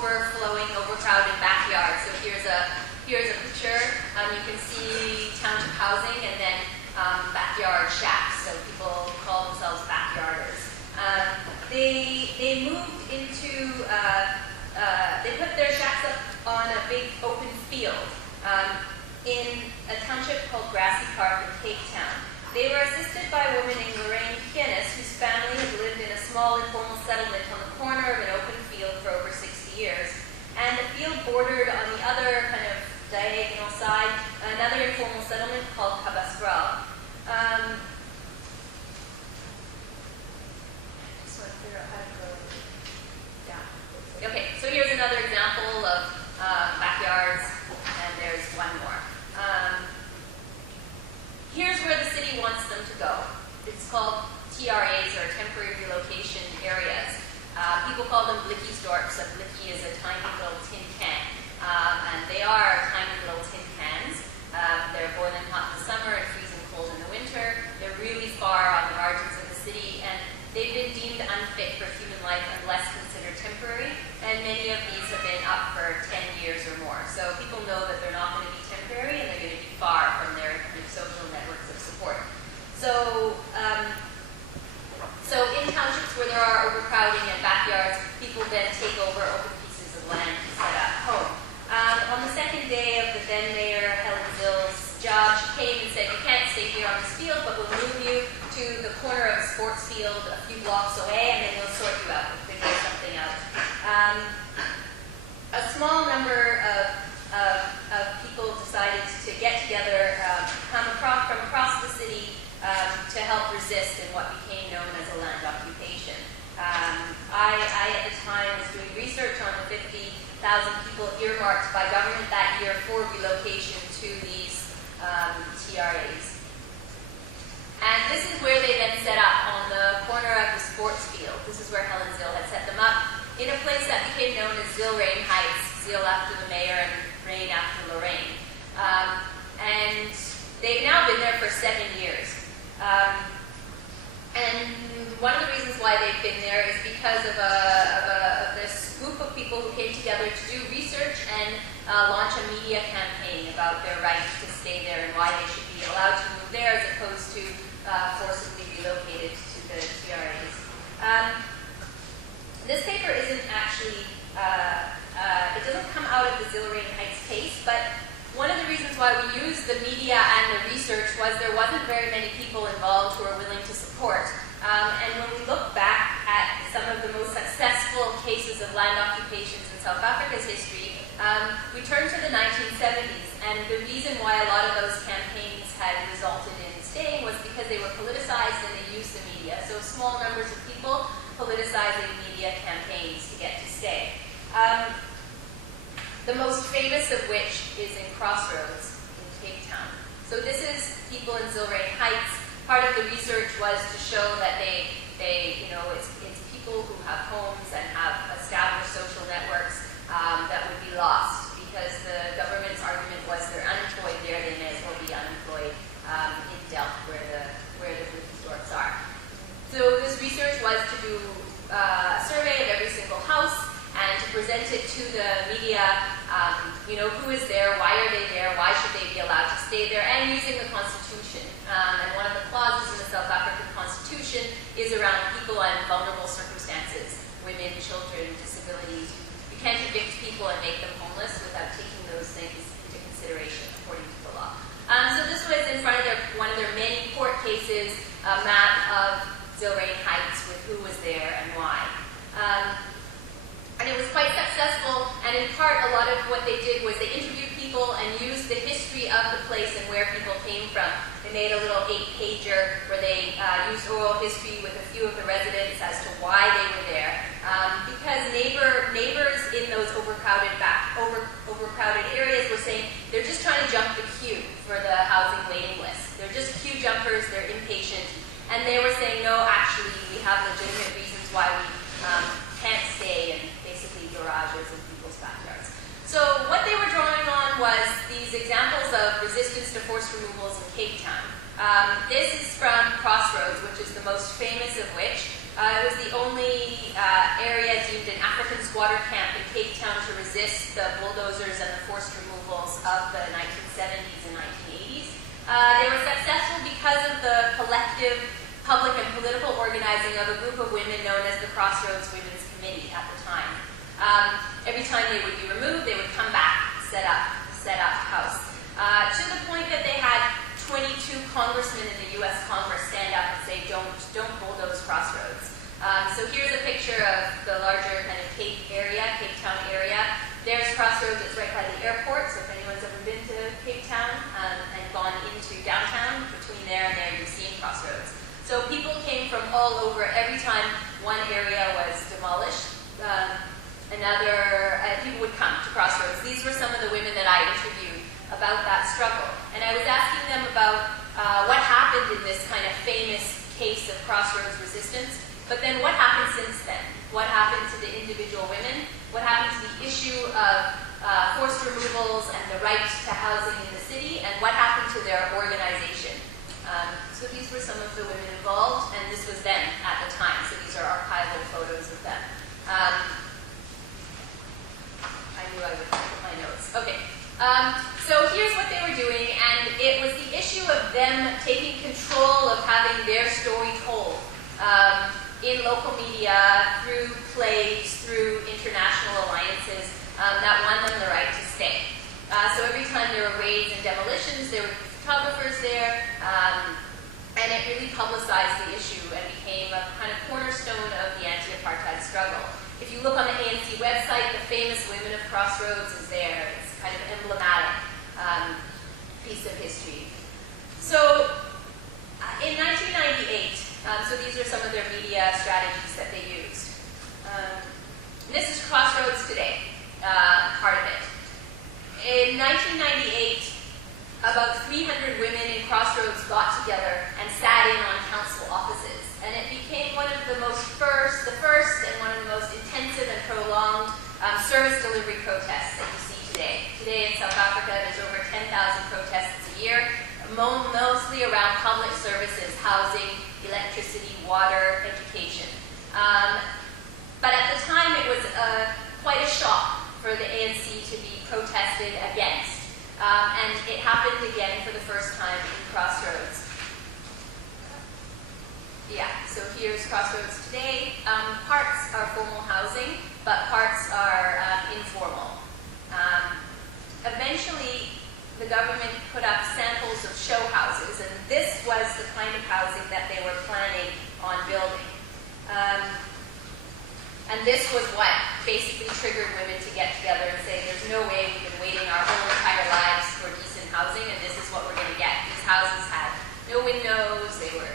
overflowing, overcrowded backyards. So here's a picture. You can see township housing and then backyard shacks. So people call themselves backyarders. They moved into, they put their shacks up on a big open field in a township called Grassy Park in Cape Town. They were assisted by a woman named Lorraine Pianist, whose family had lived in a small informal settlement on the corner of an open field for over 60 years. And the field bordered on the other kind of diagonal side another informal settlement called CAAS May. Just want to figure out how to go down. Okay, so here's another example of backyards, and there's one more. Here's where the city wants them to go. It's called TRAs, or temporary relocation areas. People call them blickiesdorps. A blickie is a tiny little tin can. And they are tiny little tin cans. They're boiling hot in the summer and freezing cold in the winter. They're really far on the margins of the city, and they've been deemed unfit for human life unless considered temporary. And many of these have been up for 10 years or more. So people know that they're not going to be temporary and they're going to be far from their social networks of support. So, so in townships where there are overcrowding and backyards, people then take over open pieces of land to set up home. On the second day of the then mayor, Helen Zill's job, she came and said, you can't stay here on this field, but we'll move you to the corner of a sports field a few blocks away, and then we'll sort you out. We'll figure something out. A small number of people decided to get together, come from across the city to help resist in what became known as a land occupation. I at the time, was doing research on the 50,000 people earmarked by government that year for relocation to these TRAs. And this is where they then set up, on the corner of the sports field. This is where Helen Zill had set them up, in a place that became known as Zill-Rain Heights, Zill after the mayor and Rain after Lorraine. And they've now been there for 7 years. And one of the reasons why they've been there is because of this group of people who came together to do research and launch a media campaign about their right to stay there and why they should be allowed to move there as opposed to forcibly relocated to the TRAs. This paper isn't actually, it doesn't come out of the Zill-Rain Heights case, but one of the reasons why we used the media and the research was there wasn't very many people involved who were willing to support. And when we look back at some of the most successful cases of land occupations in South Africa's history, we turn to the 1970s, and the reason why a lot of those campaigns had resulted in staying was because they were politicized and they used the media. So small numbers of people politicizing media campaigns to get to stay. The most famous of which is in Crossroads in Cape Town. So this is people in Zill-Rain Heights. Part of the research was to show that it's people who have homes and have established social networks that would be lost because the government's argument was they're unemployed there, they may as well be unemployed in Delft where the blickiesdorps are. So this research was to do a survey of every single house and to present it to the media, who is there, why are they there, why should they be allowed to stay there, and using the Constitution. And one of the clauses in the South African Constitution is around people in vulnerable circumstances, women, children, disabilities. You can't evict people and make them homeless without taking those things into consideration according to the law. So this was in front of one of their many court cases, a map of Zill-Rain Heights with who was there and why. And it was quite successful, and in part a lot of what they did was they interviewed people and used the history of the place and where people came from. They made a little 8-pager where they used oral history with a few of the residents as to why they were there. Because neighbors in those overcrowded areas were saying they're just trying to jump the queue for the housing waiting list. They're just queue jumpers, they're impatient. And they were saying, no, actually, we have legitimate reasons why we can't stay in basically garages and people's backyards. So what they were drawing on was these examples of resistance to forced removals in Cape Town. This is from Crossroads, which is the most famous of which. It was the only area deemed an African squatter water camp in Cape Town to resist the bulldozers and the forced removals of the 1970s and 1980s. They were successful because of the collective public and political organizing of a group of women known as the Crossroads Women's Committee at the time. Every time they would be removed, they would come back, set up house. To the point that they had 22 congressmen in the U.S. Congress stand up and say, don't bulldoze Crossroads. So here's a picture of the larger kind of Cape Town area. There's Crossroads, it's right by the airport, so if anyone's ever been to Cape Town and gone into downtown, between there and there you've seen Crossroads. So people came from all over. Every time one area was demolished, people would come to Crossroads. These were some of the women that I interviewed about that struggle. And I was asking them about what happened in this kind of famous case of Crossroads resistance, but then what happened since then? What happened to the individual women? What happened to the issue of forced removals and the right to housing in the city? And what happened to their organization? So these were some of the women involved, and this was then at the time. So these are archival photos of them. I knew I would put my notes. Okay. So here's what they were doing, and it was the issue of them taking control of having their story told in local media, through plays, through international alliances, that won them the right to stay. So every time there were raids and demolitions, there would be photographers there, and it really publicized the issue and became a kind of cornerstone of the anti-apartheid struggle. If you look on the ANC website, the famous Women of Crossroads is there. It's kind of emblematic piece of history. So in 1998, so these are some of their media strategies that they used. This is Crossroads today, part of it. In 1998, about 300 women in Crossroads got together and sat in on council offices. And it became one of the first and one of the most intensive and prolonged service delivery protests that you see today. Today in South Africa, there's over 10,000 protests a year, mostly around public services, housing, electricity, water, education. But at the time, it was quite a shock for the ANC to be protested against. And it happened again for the first time in Crossroads. Yeah, so here's Crossroads today. Parts are formal housing, but parts are informal. Eventually, the government put up samples of show houses, and this was the kind of housing that they were planning on building. And this was what basically triggered women to get together and say, there's no way we've been waiting our whole entire lives for decent housing, and this is what we're going to get. These houses had no windows, they were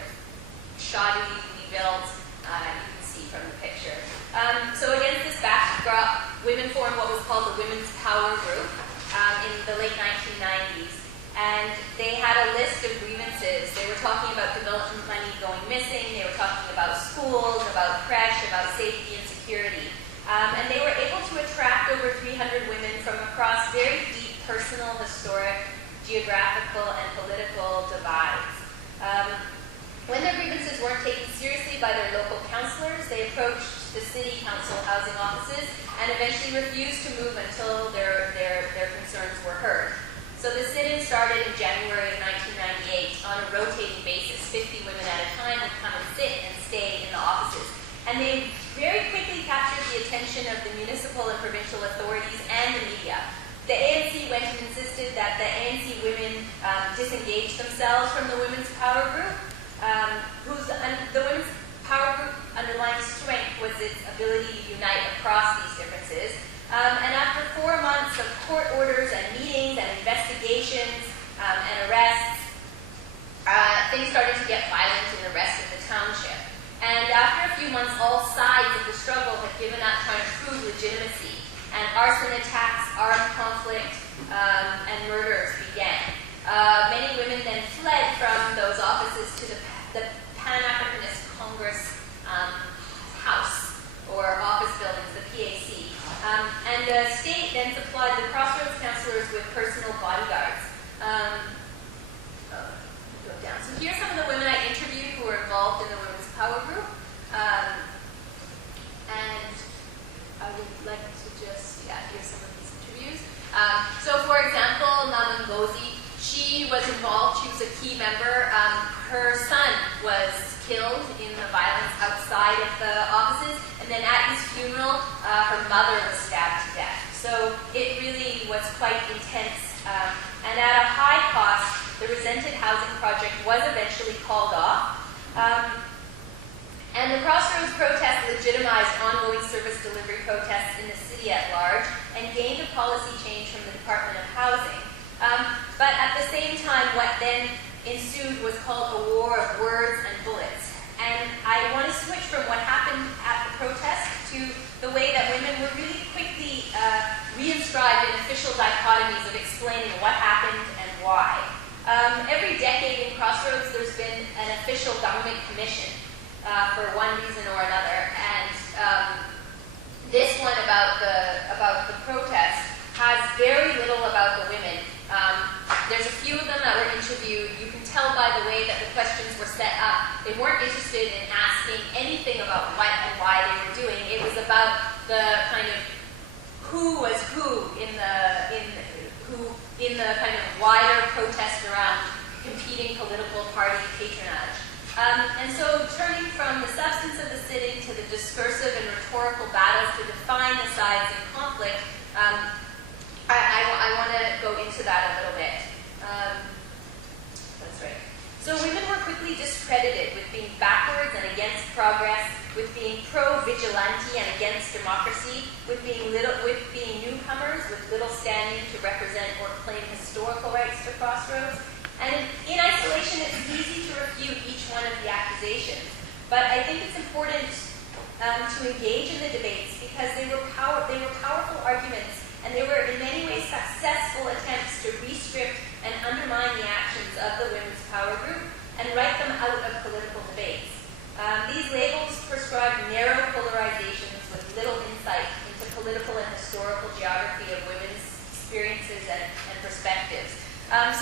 shoddily built, you can see from the picture. So against this backdrop, women formed what was called the Women's Power Group in the late 1990s. And they had a list of grievances. They were talking about development money going missing, they were talking about schools, about creche, about safety and security. And they were able to attract over 300 women from across very deep personal, historic, geographical, and political divides. When their grievances weren't taken seriously by their local councillors, they approached the city council housing offices and eventually refused to move until their concerns were heard. So the sit-in started in January of 1998 on a rotating basis. 50 women at a time would come and sit and stay in the offices. And they very quickly captured the attention of the municipal and provincial authorities and the media. The ANC went and insisted that the ANC women disengage themselves from the Women's Power Group. The Women's Power Group underlying strength was its ability to unite across these differences. And after 4 months of court orders and meetings and investigations and arrests, things started to get violent in the rest of the township. And after a few months, all sides of the struggle had given up trying to prove legitimacy. And arson attacks, armed conflict, and murders began. Many women then fled from those offices to the Pan-Africanist Congress House, or office buildings, the PAC. And the state then supplied the Crossroads councillors with personal bodyguards. So here's some of the women I interviewed who were involved in the Women's Power Group. And I would like Mosey. She was involved, she was a key member. Her son was killed in the violence outside of the offices, and then at his funeral, her mother was stabbed to death. So it really was quite intense. And at a high cost, the Resented Housing Project was eventually called off. And the Crossroads protest legitimized ongoing service delivery protests in the city at large and gained a policy change from the Department of Housing. But at the same time, what then ensued was called a war of words and bullets. And I want to switch from what happened at the protest to the way that women were really quickly reinscribed in official dichotomies of explaining what happened and why. Every decade in Crossroads, there's been an official government commission for one reason or another. And this one about the protest has very little about the women. There's a few of them that were interviewed. You can tell by the way that the questions were set up. They weren't interested in asking anything about what and why they were doing. It was about the kind of who was who in the kind of wider protest around competing political party patronage. And so turning from the substance of the sitting to the discursive and rhetorical battles to define the sides in conflict, I want to go into that a little bit. That's right. So women were quickly discredited with being backwards and against progress, with being pro-vigilante and against democracy, with being newcomers with little standing to represent or claim historical rights to Crossroads. And in isolation, it's easy to refute each one of the accusations. But I think it's important to engage in the debates because they were powerful arguments, and they were in many ways successful attempts to re-script and undermine the actions of the Women's Power Group and write them out of political debates. These labels prescribe narrow polarizations with little insight into political and historical geography of women's experiences and perspectives.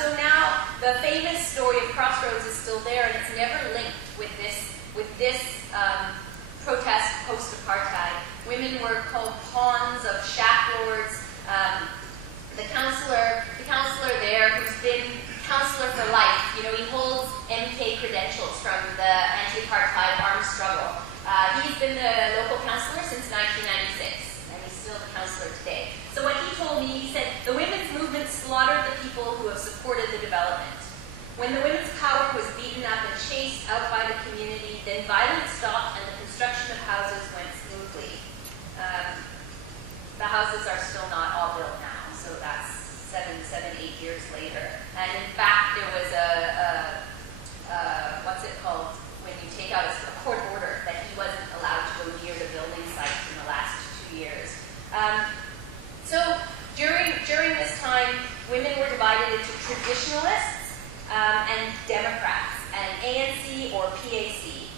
So now the famous story of Crossroads is still there, and it's never linked with this protest post-apartheid. Women were called pawns of shack lords. The counselor there, who's been counselor for life, he holds MK credentials from the anti-apartheid armed struggle. He's been the local counselor since 1996, and he's still the counselor today. So what he told me, he said, the women's movement slaughtered the people who have supported the development. When the women's power was beaten up and chased out by the community, then violence stopped and the construction of houses went smoothly. The houses are still not all built now, so that's 8 years later. And in fact, there was what's it called, when you take out a court order that he wasn't allowed to go near the building sites in the last 2 years. So during this time, women were divided into traditionalists and Democrats, and ANC or PAC.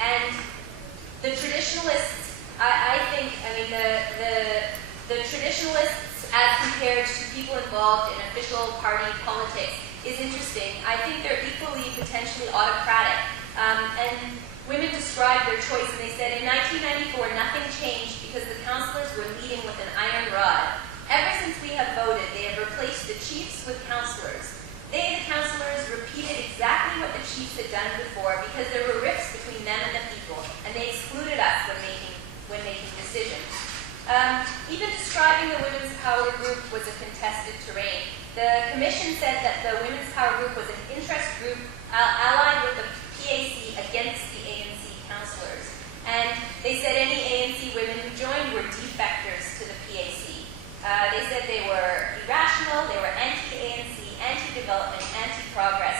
And the traditionalists, the traditionalists as compared to people involved in official party politics is interesting. I think they're equally potentially autocratic. And women described their choice, and they said, in 1994, nothing changed because the councillors were leading with an iron rod. Ever since we have voted, they have replaced the chiefs with councillors. They, the councillors, repeated exactly what the chiefs had done before because there were rifts between them and the people, and they excluded us when making decisions. Even describing the Women's Power Group was a contested terrain. The commission said that the Women's Power Group was an interest group allied with the PAC against the ANC councillors. And they said any ANC women who joined were defectors to the PAC. They said they were irrational, they were anti-ANC, anti-development, anti-progress.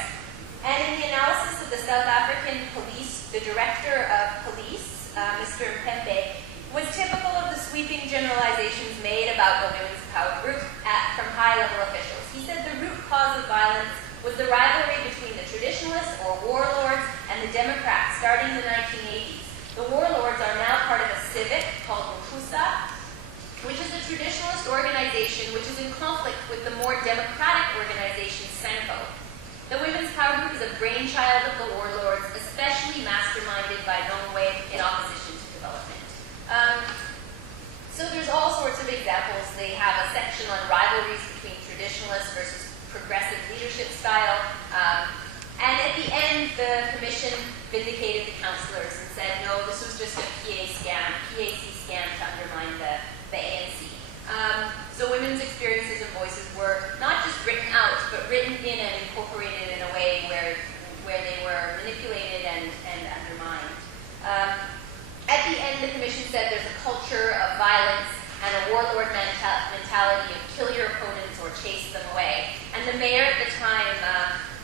And in the analysis of the South African police, the director of police, Mr. Mpembe, was typical of the sweeping generalizations made about the Women's Power Group from high-level officials. He said the root cause of violence was the rivalry between the traditionalists, or warlords, and the Democrats, starting in the 1980s. The warlords are now part of a civic called CAAS, which is a traditionalist organization which is in conflict with the more democratic organization, Senko. The Women's Power Group is a brainchild of the warlords, especially masterminded by Nongwe in opposition to development. So there's all sorts of examples. They have a section on rivalries between traditionalist versus progressive leadership style. And at the end, the commission vindicated the councillors and said, no, this was just a PAC scam to undermine the ANC. So women's experiences and voices were not just written out, but written in and incorporated in a way where they were manipulated and undermined. At the end, the commission said there's a culture of violence and a warlord mentality of kill your opponents or chase them away. And the mayor at the time,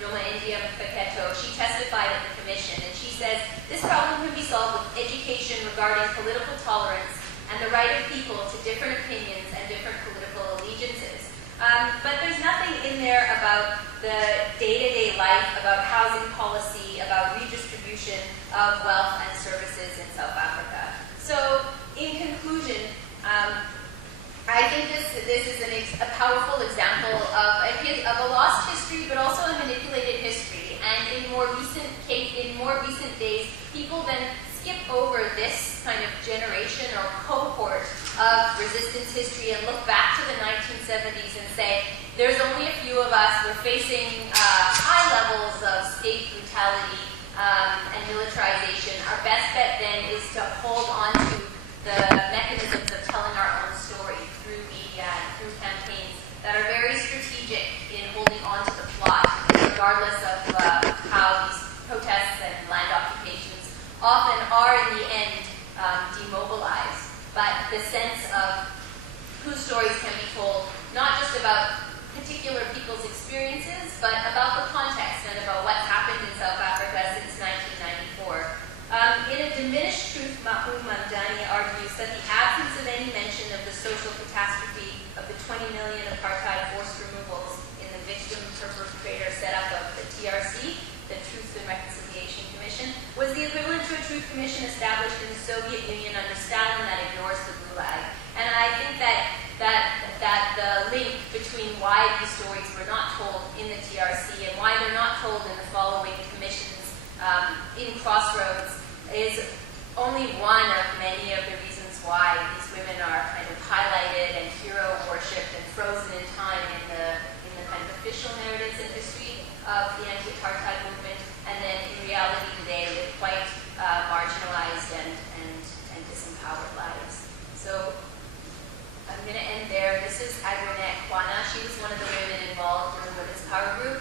Noma India Feketo, she testified at the commission, and she says, this problem can be solved with education regarding political tolerance and the right of people to different opinions and different political allegiances. But there's nothing in there about the day-to-day life, about housing policy, about redistribution of wealth and services in South Africa. So, in conclusion, I think this is a powerful example of a lost history, but also a manipulated history. And in more recent days, people then skip over this kind of generation or cohort of resistance history and look back to the 1970s and say, there's only a few of us, we're facing high levels of state brutality and militarization. Our best bet then is to hold on to the mechanisms of telling our own story through media and through campaigns that are very strategic in holding on to the plot, regardless of how these protests and land occupations often are in the end demobilized. But the sense of whose stories can be told, not just about particular people's experiences, but about the context and about what's happened in South Africa since 1994. In a diminished truth, Mahmoud Mamdani argues that the absence of any mention of the social catastrophe of the 20 million apartheid forced removals in the victim-perpetrator setup of the TRC, the Truth and Reconciliation Commission, was the equivalent to a truth commission established in the Soviet Union under Stalin that ignores the Gulag. And I think that the link between why these stories were not told in the TRC and why they're not told in the following commissions in Crossroads is only one of many of the reasons why these women are kind of highlighted and hero worshipped and frozen in time in the kind of official narratives and history of the anti-apartheid movement, and then in reality today live quite marginalized and disempowered lives. So I'm going to end there. This is Agranette Kwana. She was one of the women involved in the Women's Power Group.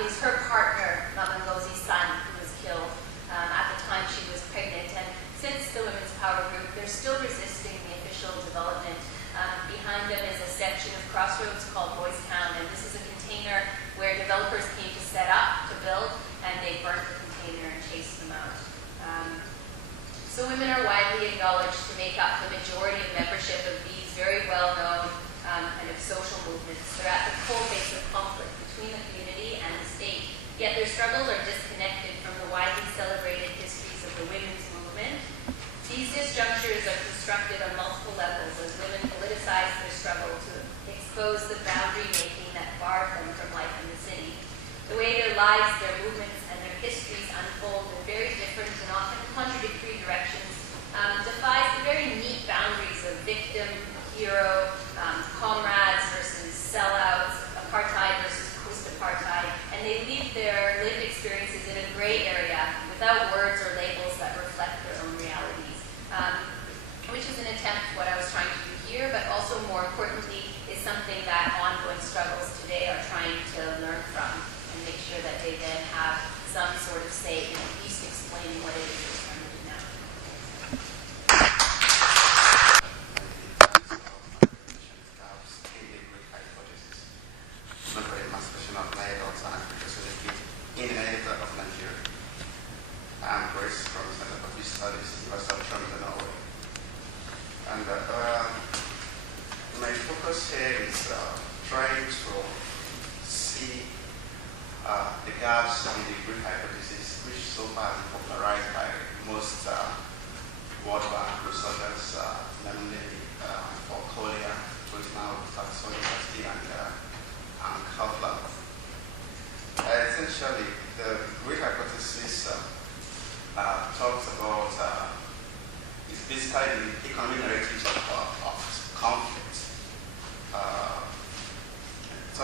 It was her partner, Mamangozi's son, who was killed at the time she was pregnant. And since the Women's Power Group, they're still resisting the official development. Behind them is a section of Crossroads called Boys Town, and this is a container where developers came to set up, to build, and they burnt the container and chased them out. So women are widely acknowledged to make up the majority of membership of these very well-known kind of social movements. They're at the coalface of conflict between the community and the state, yet their struggles are disconnected from the widely celebrated histories of the women's movement. These disjunctures are constructed on multiple levels as women politicize their struggle to expose the boundary making that barred them from life in the city. The way their lives, their movements, and their histories unfold in very different and often contradictory directions defies the very neat boundaries of victim, hero, comrades versus sellouts, apartheid versus post-apartheid, and they leave their lived experiences in a gray area without words or labels that reflect their own realities, which is an attempt at what I was trying to do here, but also more importantly is something that ongoing struggles today are trying to learn from and make sure that they then have some sort of say in at least explaining what it is they're trying to do now. I'm Chris from the Center for Peace Studies, University of Toronto, Norway. And my focus here is trying to see the gaps in the group hypothesis, which so far has been popularized by most World Bank researchers, namely for Collier, which now is at University, and Kaufler. Essentially, the group hypothesis talks about it's basically the economic narratives of conflict. It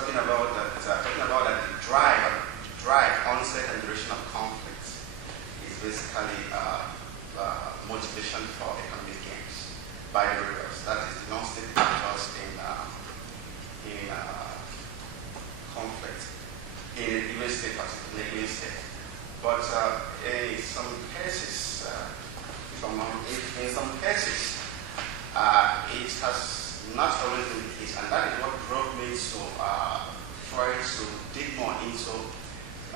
majors in conflict in even state, particularly in state. But in some cases, it has not always been the case, and that is what drove me to try to dig more into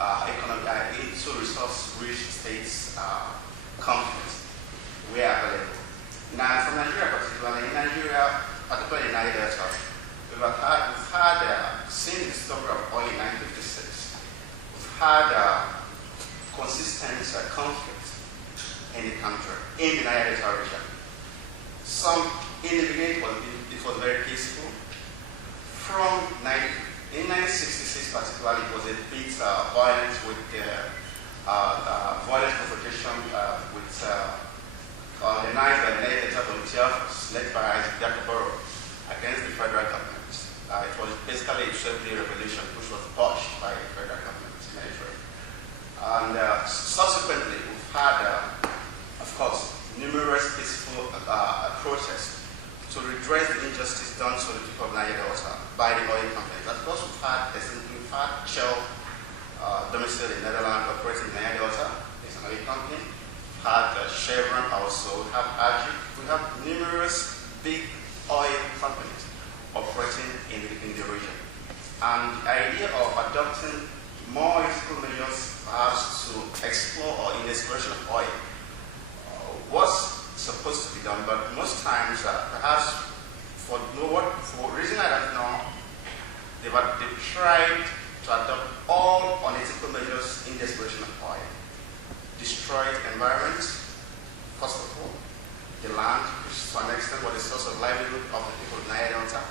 into resource-rich states conflicts where available. Now, from Nigeria particularly, particularly in Niger Delta, we've had since the discovery of oil in 1956, we've had consistent conflict in the country, in the Niger Delta region. In the beginning, it was very peaceful. In 1966 particularly, it was a bit violent with violent confrontation with the Niger volunteers led by Jacoboro against the federal government. It was basically a 12-day revolution which was botched by the federal government military. And subsequently, we've had, of course, numerous peaceful protests to redress the injustice done to the people of Niger Delta by the oil companies. Of course, we've had Shell domiciled in Netherlands operating in Niger Delta. It's an oil company. We've had Chevron also. We have AGI. We have numerous big oil companies operating in the region. And the idea of adopting more ethical measures perhaps to explore or in the exploration of oil was supposed to be done, but most times, perhaps for reason I don't know, they've tried to adopt all unethical measures in the exploration of oil. Destroyed environment, first of all, the land, which to an extent was the source of livelihood of the people of Niger Delta,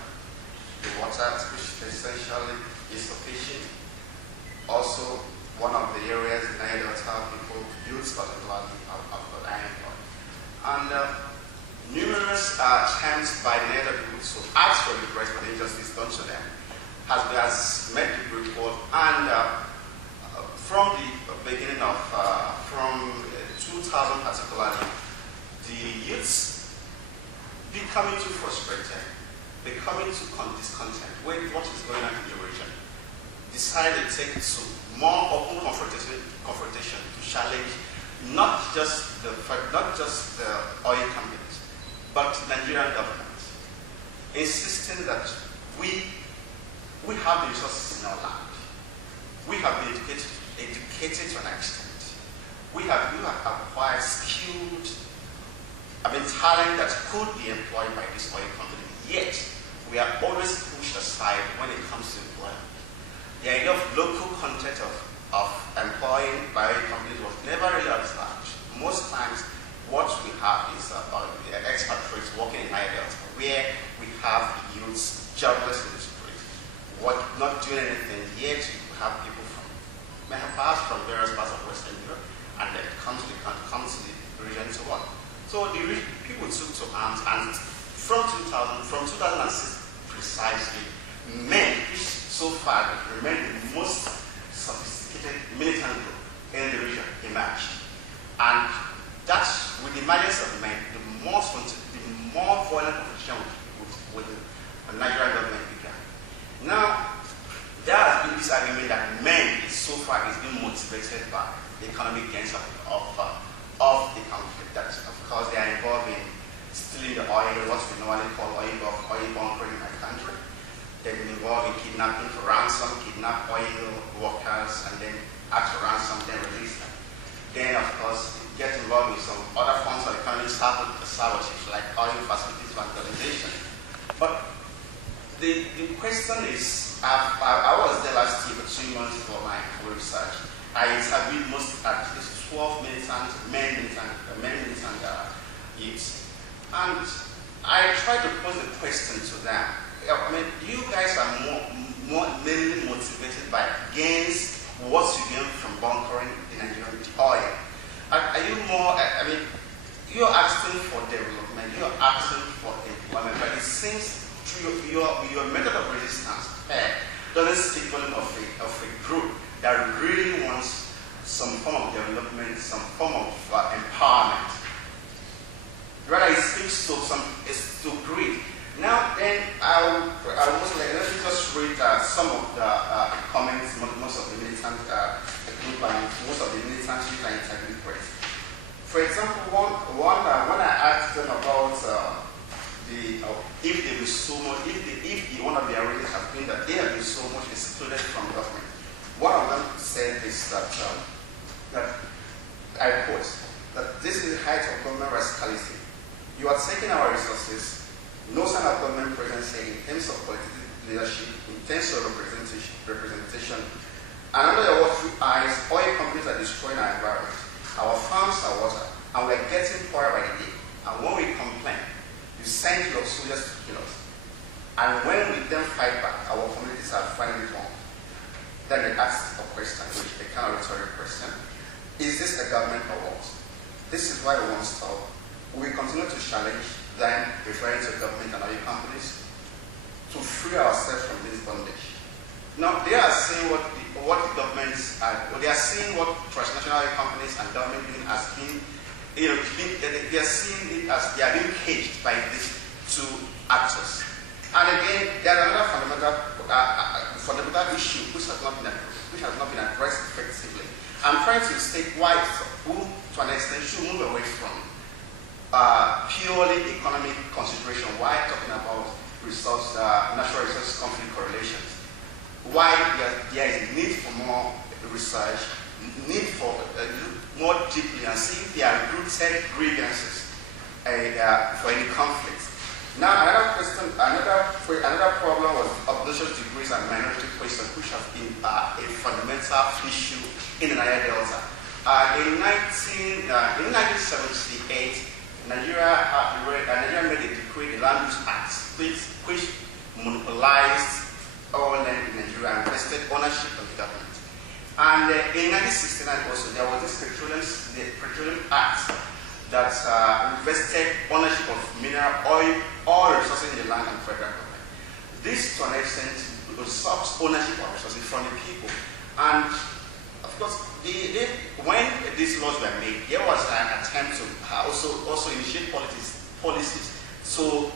the water, which essentially is for fishing. Also, one of the areas in Niger Delta people use particularly of iron ore. And numerous attempts by the Niger people to ask for redress for the injustice done to them has met the report. And from the beginning of, from 2000 particularly, the youths becoming too frustrated, becoming too discontent with what is going on in the region, decided to take to more open confrontation to challenge not just the oil companies, but Nigerian government, insisting that we have the resources in our land. We have been educated to an extent. We have acquired skilled, talent that could be employed by this oil company. Yet, we are always pushed aside when it comes to employment. The idea of local content of employing by oil companies was never really observed. Most times, what we have is expatriates working in Niger Delta, where we have youths jobless in the street, not doing anything. Yet, we have people perhaps from various parts of Western Europe, and then come to the region to work. So the people took to arms, and from 2006 precisely, men, which so far remain the most sophisticated militant group in the region, emerged. And that's, with the emergence of men, the more violent competition with the Nigerian government began. Now, there has been this argument that men so far is being motivated by the economic gains of the conflict. That, of course, they are involved in stealing the oil, what we normally call oil bunkering in my country. They've been involved in kidnapping for ransom, kidnap oil workers, and then ask for ransom, then release them. Then, of course, get involved in some other forms of economic sabotage, like oil facilities vandalization. But the question is, I was there last year for 2 months for my research. I interviewed at least 12 men militant youths, and I tried to pose a question to them. You guys are mainly motivated by gains, what you gain from bunkering the Nigerian oil. Are you more? You're asking for development, you're asking for employment, but it seems through your method of resistance doesn't speak volume of a group that really wants some form of development, some form of empowerment. Rather, it speaks to create Now, then, I'll most like, let me just read some of the comments most of the militant group and most of the militants which I interviewed with. For example, when I asked them about if they were so much, if one of their reasons has been that they have been so much excluded from government, one of them said is that I quote, that this is the height of government rascality. You are taking our resources. No sign of government presence in terms of political leadership, in terms of representation. And under your watchful eyes, oil companies are destroying our environment. Our farms are water, and we're getting poorer by the day. And when we complain, you send your soldiers to kill us. And when we then fight back, our communities are finally wrong. Then they ask a question, which is a kind of rhetorical question. Is this a government or what? This is why we won't stop. We continue to challenge them, referring to government and other companies, to free ourselves from this bondage. Now, they are saying what the governments are, they are seeing what transnational companies and government doing as being, they are seeing it as they are being caged by these two actors. And again, there is another fundamental issue which has not been addressed effectively. I'm trying to state why, to an extent, should move away from purely economic consideration. Why talking about natural resource conflict correlations? Why there is need for more research, need for more deeply and see if there are rooted grievances for any conflict. Now, another problem was obnoxious degrees and minority questions, which have been a fundamental issue in the Niger Delta. In 1978. Nigeria made a decree, the Land Use Act, which monopolized all land in Nigeria and vested ownership of the government. And in 1969 also, there was this Petroleum Act that vested ownership of mineral oil resources in the land and federal government. This, to an extent, usurps ownership of resources from the people. And of course, when these laws were made, there was an attempt to also initiate policies to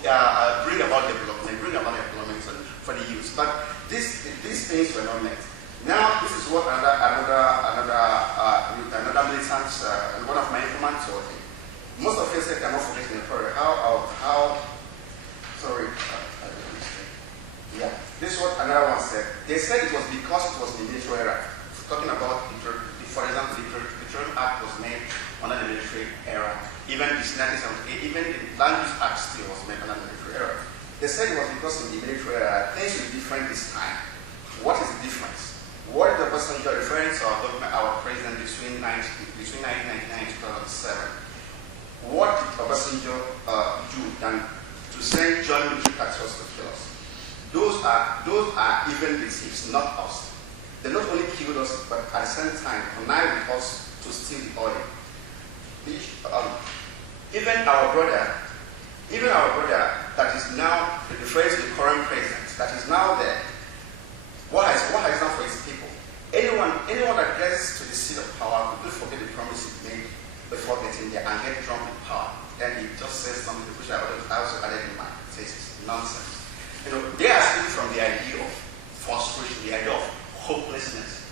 bring about development for the youth. But these things were not met. Now, this is what another militant, one of my informants told me. Most of you said they're not forgetting the story. This is what another one said. They said it was because it was the military era. Talking about, for example, the Petroleum Act was made under the military era. Even the 1978, even the Land Use Act still was made under the military era. They said it was because in the military era, things will be different this time. What is the difference? What is the person you're referring to our government, our president between 1999 and 2007? What did Obasanjo do than to send John military patrols to kill us? Those are even the thieves, not us. They not only killed us, but at the same time connived with us to steal the oil. Even our brother that is now referring to the current president, that is now there, what has done for his people? Anyone that gets to the seat of power will forget the promise he made before getting there and get drunk with power. Then he just says something which I also added in my thesis. Nonsense. They are still from the idea of frustration, the idea of hopelessness,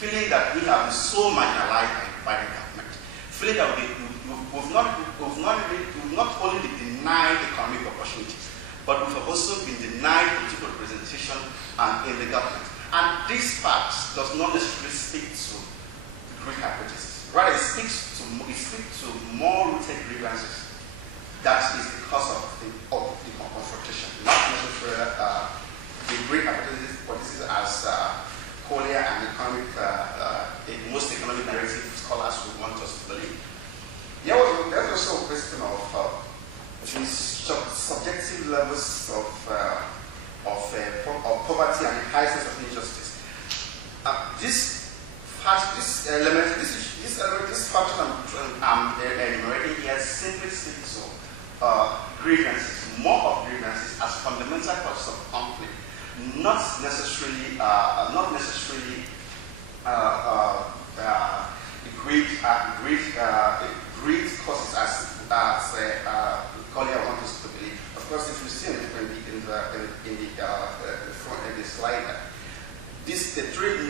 feeling that we have been so marginalized by the government, feeling that we've not only been denied economic opportunities, but we've also been denied political representation in the government. And this fact does not necessarily speak to Greek hypothesis. Rather, it speaks to more rooted grievances. That is because of the confrontation, not necessarily the Greek hypothesis as Collier and most economic narrative scholars would want us to believe. There's also a question of subjective levels of poverty and the high sense of injustice. This factor I'm enumerating here simply speaks to grievances, more of grievances as fundamental causes of conflict. Not necessarily great causes as Collier wants us to believe. Of course, if you see in different the slide. The three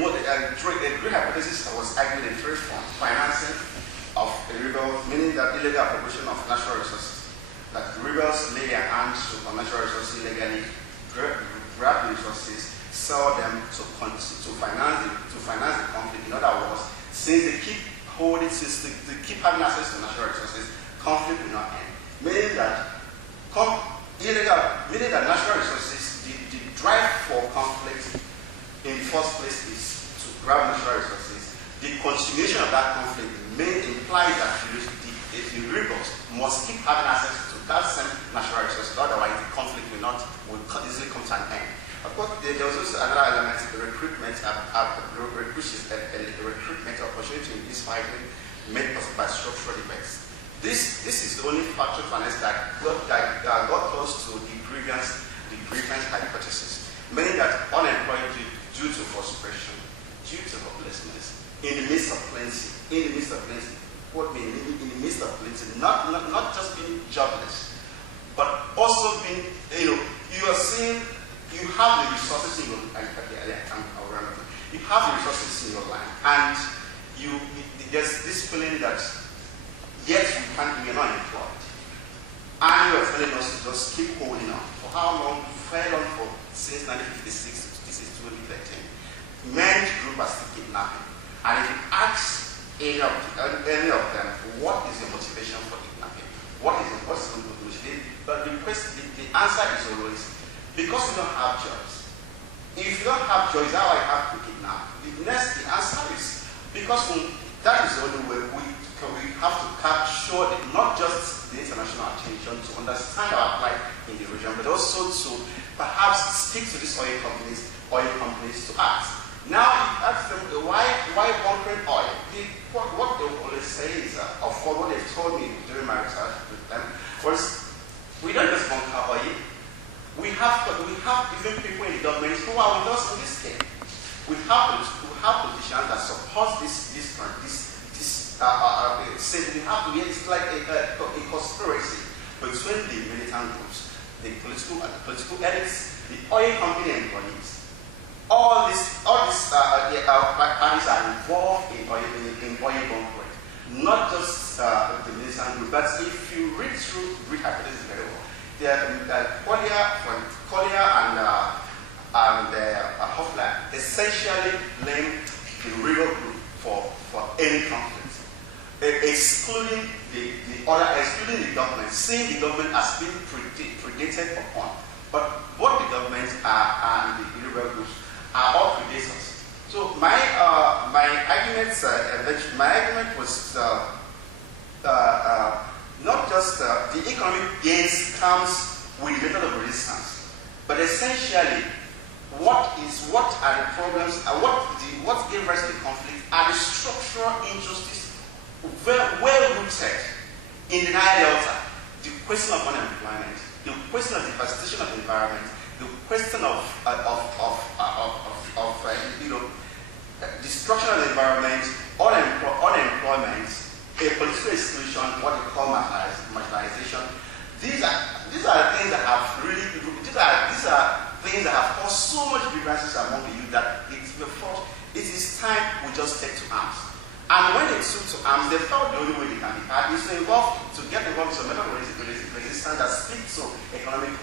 hypothesis was argued in three forms: financing of the rebels, meaning that illegal appropriation of natural resources, that the rebels lay their hands on natural resources illegally, grab the resources, sell them to finance the conflict. In other words, since they keep having access to natural resources, conflict will not end. Meaning that natural resources, the drive for conflict in the first place is to grab natural resources. The continuation of that conflict may imply that the rebels must keep having access to that same natural resource, otherwise the conflict will easily come to an end. Of course, there was also another element, the recruitment, which is a recruitment opportunity in this fighting made possible by structural effects. This is the only factual finance that got close to the grievance hypothesis, meaning that unemployed due to frustration, due to hopelessness, in the midst of plenty, what mean in the midst of plenty, not just being jobless, but also being, you are seeing, you have the resources in your land, you have the resources in your land, and there's this feeling that yes, we are not employed, and you are telling us to just keep holding on. For how long? Fair on for since 1956 to this is 2013. Men's group are still kidnapping, and if you ask any of them, what is your motivation for kidnapping? What's the motivation? But the answer is always because we don't have jobs. If you don't have jobs, how I have to kidnap? The answer is because that is the only way we have to capture not just the international attention to understand our plight in the region, but also to perhaps speak to these oil companies to ask. Now, you ask them why bunkering oil? What they always say is, of course, what they've told me during my research with them was, we don't just bunker oil. We have even people in the government who are with us in this game. We have politicians that support this say we have to. It's like a conspiracy between the militant groups, the political elites, the oil company employees. All these parties are involved in oil bunkering, not just the militant group. But if you read through hypothesis very well, Collier and Hoffler essentially blame the rebel group for any conflict, excluding the government, seeing the government as being predated upon. But both the government and the rebel groups are all predators. So my argument was not just the economic gains comes with method of resistance, but essentially what are the problems and what gave rise to the conflict are the structural injustice well rooted in the Nile Delta. The question of unemployment, the question of devastation of the environment, the question of destruction of the environment, unemployment, a political exclusion, what they call marginalization. These are things that have caused so much grievances among the youth that it is time we just take to arms. And when they took to arms, they felt the only way they can be had is to get involved in some method of resistance that speaks to economic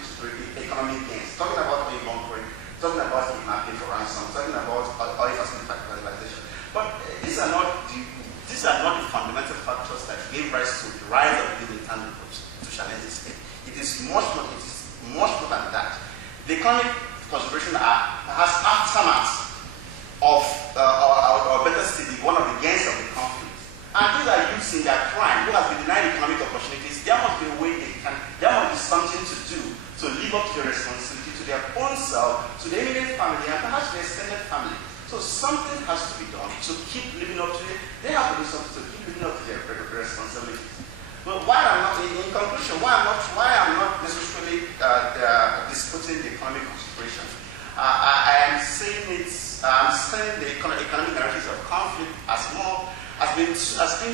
gains. Talking about oil bunkering, talking about kidnapping for ransom, talking about oil facilitation. But these are not the fundamental factors that gave rise to the rise of the militant groups to challenge the state. It is much more than that. The economic consideration has aftermath of, or better still, one of the gains of the conflict. And these are youths in their prime who have been denied economic opportunities. There must be a way there must be something to do to live up to their responsibility, to their own self, to their immediate family, and perhaps their extended family. So something has to be done to keep living up to it. They have to do something to keep living up to their responsibilities. But in conclusion, why I'm not necessarily disputing the economic consideration. I'm saying the economic narratives of conflict has been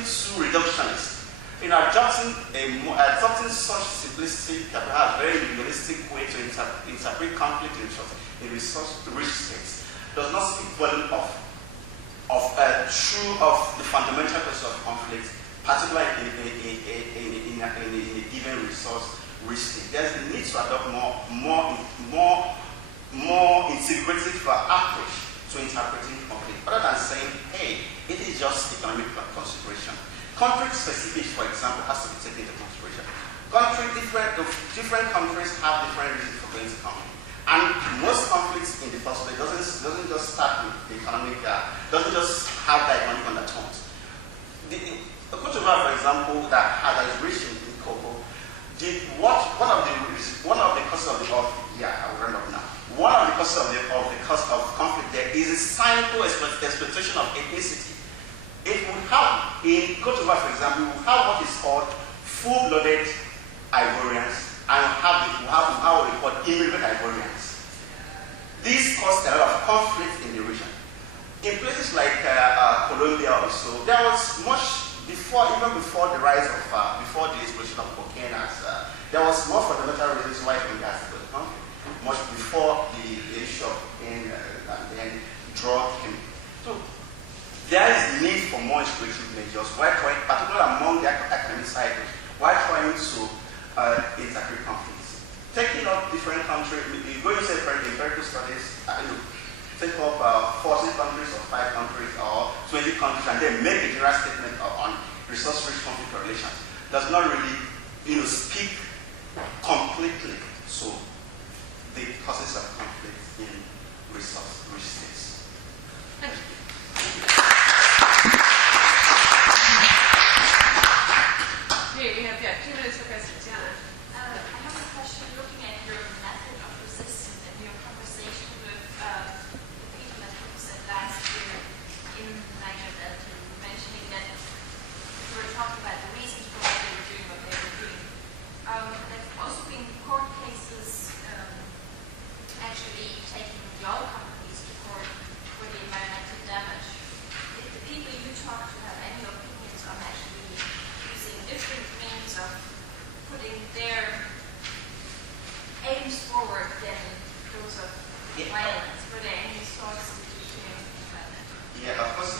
too reductionist. adopting such simplistic, perhaps very realistic way to interpret conflict in resource-rich states does not speak volume of the fundamental causes of conflict, particularly in a given resource-rich state. There's a need to adopt more integrative approach to interpreting conflict, rather than saying, hey, it is just economic consideration. Country specifics, for example, has to be taken into consideration. Different countries have different reasons for going to conflict. And most conflicts in the first place doesn't just start with the economic, doesn't just have the economic undertones. The Cote d'Ivoire, for example, that is rich in cocoa, one of the causes of the I'll run up now. One of the causes of conflict there is a cynical exploitation of ethnicity. It would have, in Cote d'Ivoire, for example, we would have what is called full-blooded Ivorians, and we have what we call immigrant Ivorians. This caused a lot of conflict in the region. In places like Colombia also, there was much even before the rise of, before the explosion of cocaine, there was more fundamental reasons why Colombia has to conflict. Much before the issue of cocaine and then drug came. So there is need for more integrative measures, particularly among the academic cycles, while trying to interpret conflicts. Taking up different countries, you go into empirical studies, take up 40 countries or 5 countries or 20 countries and then make a general statement on resource-rich conflict relations does not really speak completely to the causes of conflict in resource-rich states. Thank you. Here we have 2 minutes for questions. Jana. I have a question looking at your method of resistance and your conversation with the people that represented last year in Niger Delta, mentioning that you were talking about the reasons for why they were doing what they were doing. There have also been court cases actually taking the oil companies to court for the environmental damage. If the people you talk to have any opinions on actually using different means of putting their aims forward than those of violence, were there any thoughts that you share about that? Yeah, of course.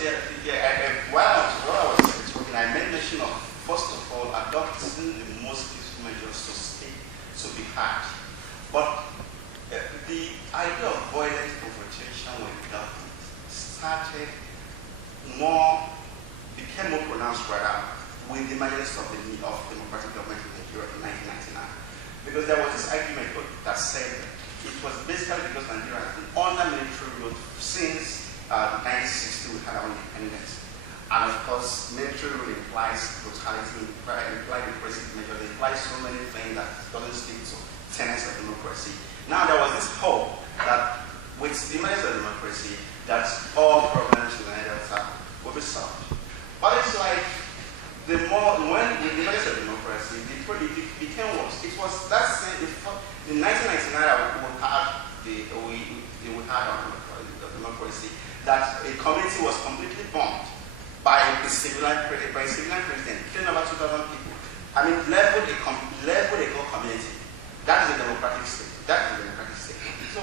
While I was talking, I made mention of, first of all, adopting the most useful measures to be had. But the idea of violent confrontation with government became more pronounced rather with the emergence of the need of democratic government in Nigeria in 1999. Because there was this argument that said that it was basically because Nigeria has been under military rule since 1960 we had our independence. And of course, military rule implies brutality, implies repressive measures, implies so many things that doesn't speak to tenets of democracy. Now there was this hope that with the emergence of democracy, that all problems in the Delta will be solved. But it's like when the emergence of democracy, it became worse. It was that same in 1999 we had democracy, that a community was completely bombed by a civilian president, killing over 2,000 people. I mean, leveled a whole community. That is a democratic state. So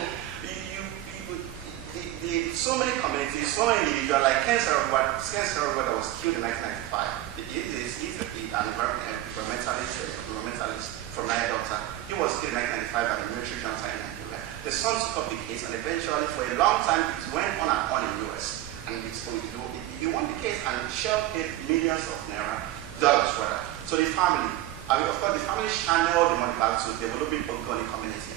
so many communities, so many individuals, like Ken Saro-Wiwa that was killed in 1995. He's an environmentalist from Niger Delta. He was killed in 1995 by the military junta in Nigeria. The son took up the case, and eventually, for a long time, it went on and on in the US. And he won the case, and Shell paid millions of dollars rather. So the family, of course, the family channeled the money back to developing Ogoni community.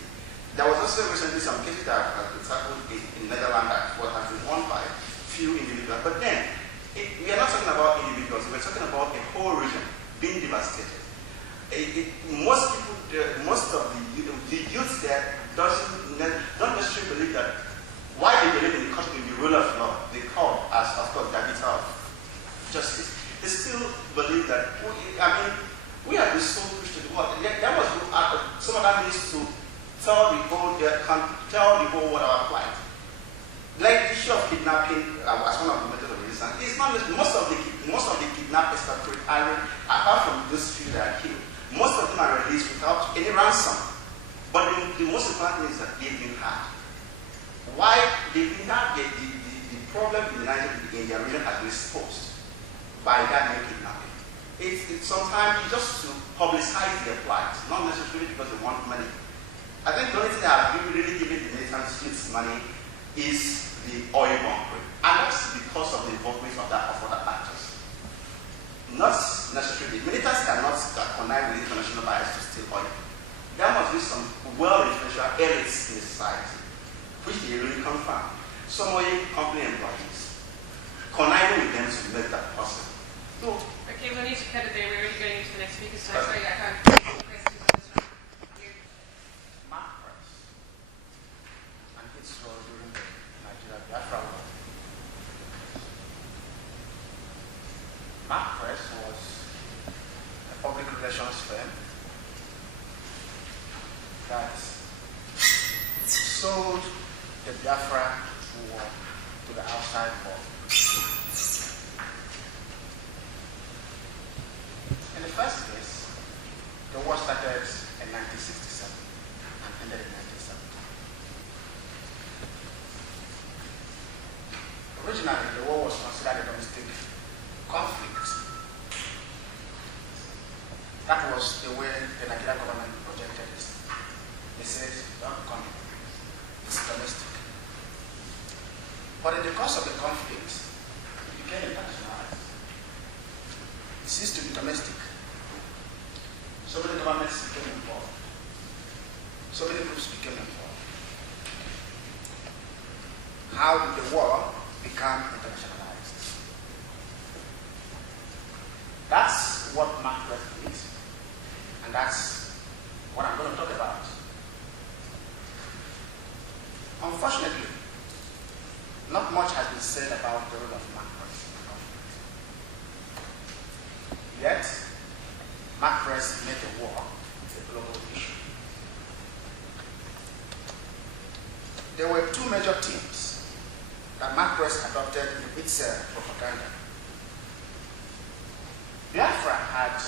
There was also recently some cases that have been tackled in Netherlands that has been won by few individuals. But then, we are not talking about individuals, we're talking about a whole region being devastated. Most of the youth there don't necessarily believe that why they believe in the rule of law, they call as, of course, the arbiter of justice. They still believe that, we have been so pushed to the world. There was some of that needs to tell the whole world our plight. Like the issue of kidnapping as one of the methods of resistance, it's not most of the most of the kidnappers apart from those few that are killed, most of them are released without any ransom. But the most important thing is that they've been hurt. Why they've been hurt? The problem in the region has been exposed by that new kidnapping. It's sometimes just to publicize their plight, not necessarily because they want money. I think the only thing that has really given the militants money is the oil bunkering. And that's because of the involvement of other actors. Not necessarily. Militants cannot connive with international buyers to steal oil. There must be some well-influential elites in the society, which they really confirm. Some oil company employees, conniving with them to make that possible. So, okay, we'll need to cut it there. We're already getting into the next speaker's time. Sorry, I can't questions on this one. Here. Mark Press and its role during the Nigeria Biafra War. Mark Press was a public relations firm that sold the Biafra war to the outside world. In the first place, the war started in 1967 and ended in 1970. Originally, the war was considered a domestic conflict. That was the way the Nigerian government projected it. They said, don't come, it's domestic. But in the course of the conflict, it became internationalized. It ceased to be domestic. So many governments became involved. So many groups became involved. How did the war become internationalized? That's what Mark Press did, and that's what I'm going to talk about. Unfortunately, not much has been said about the role of Mark Press in the conflict. Yet, Mark Press made the war a global issue. There were two major themes that Mark Press adopted in its propaganda. Biafra had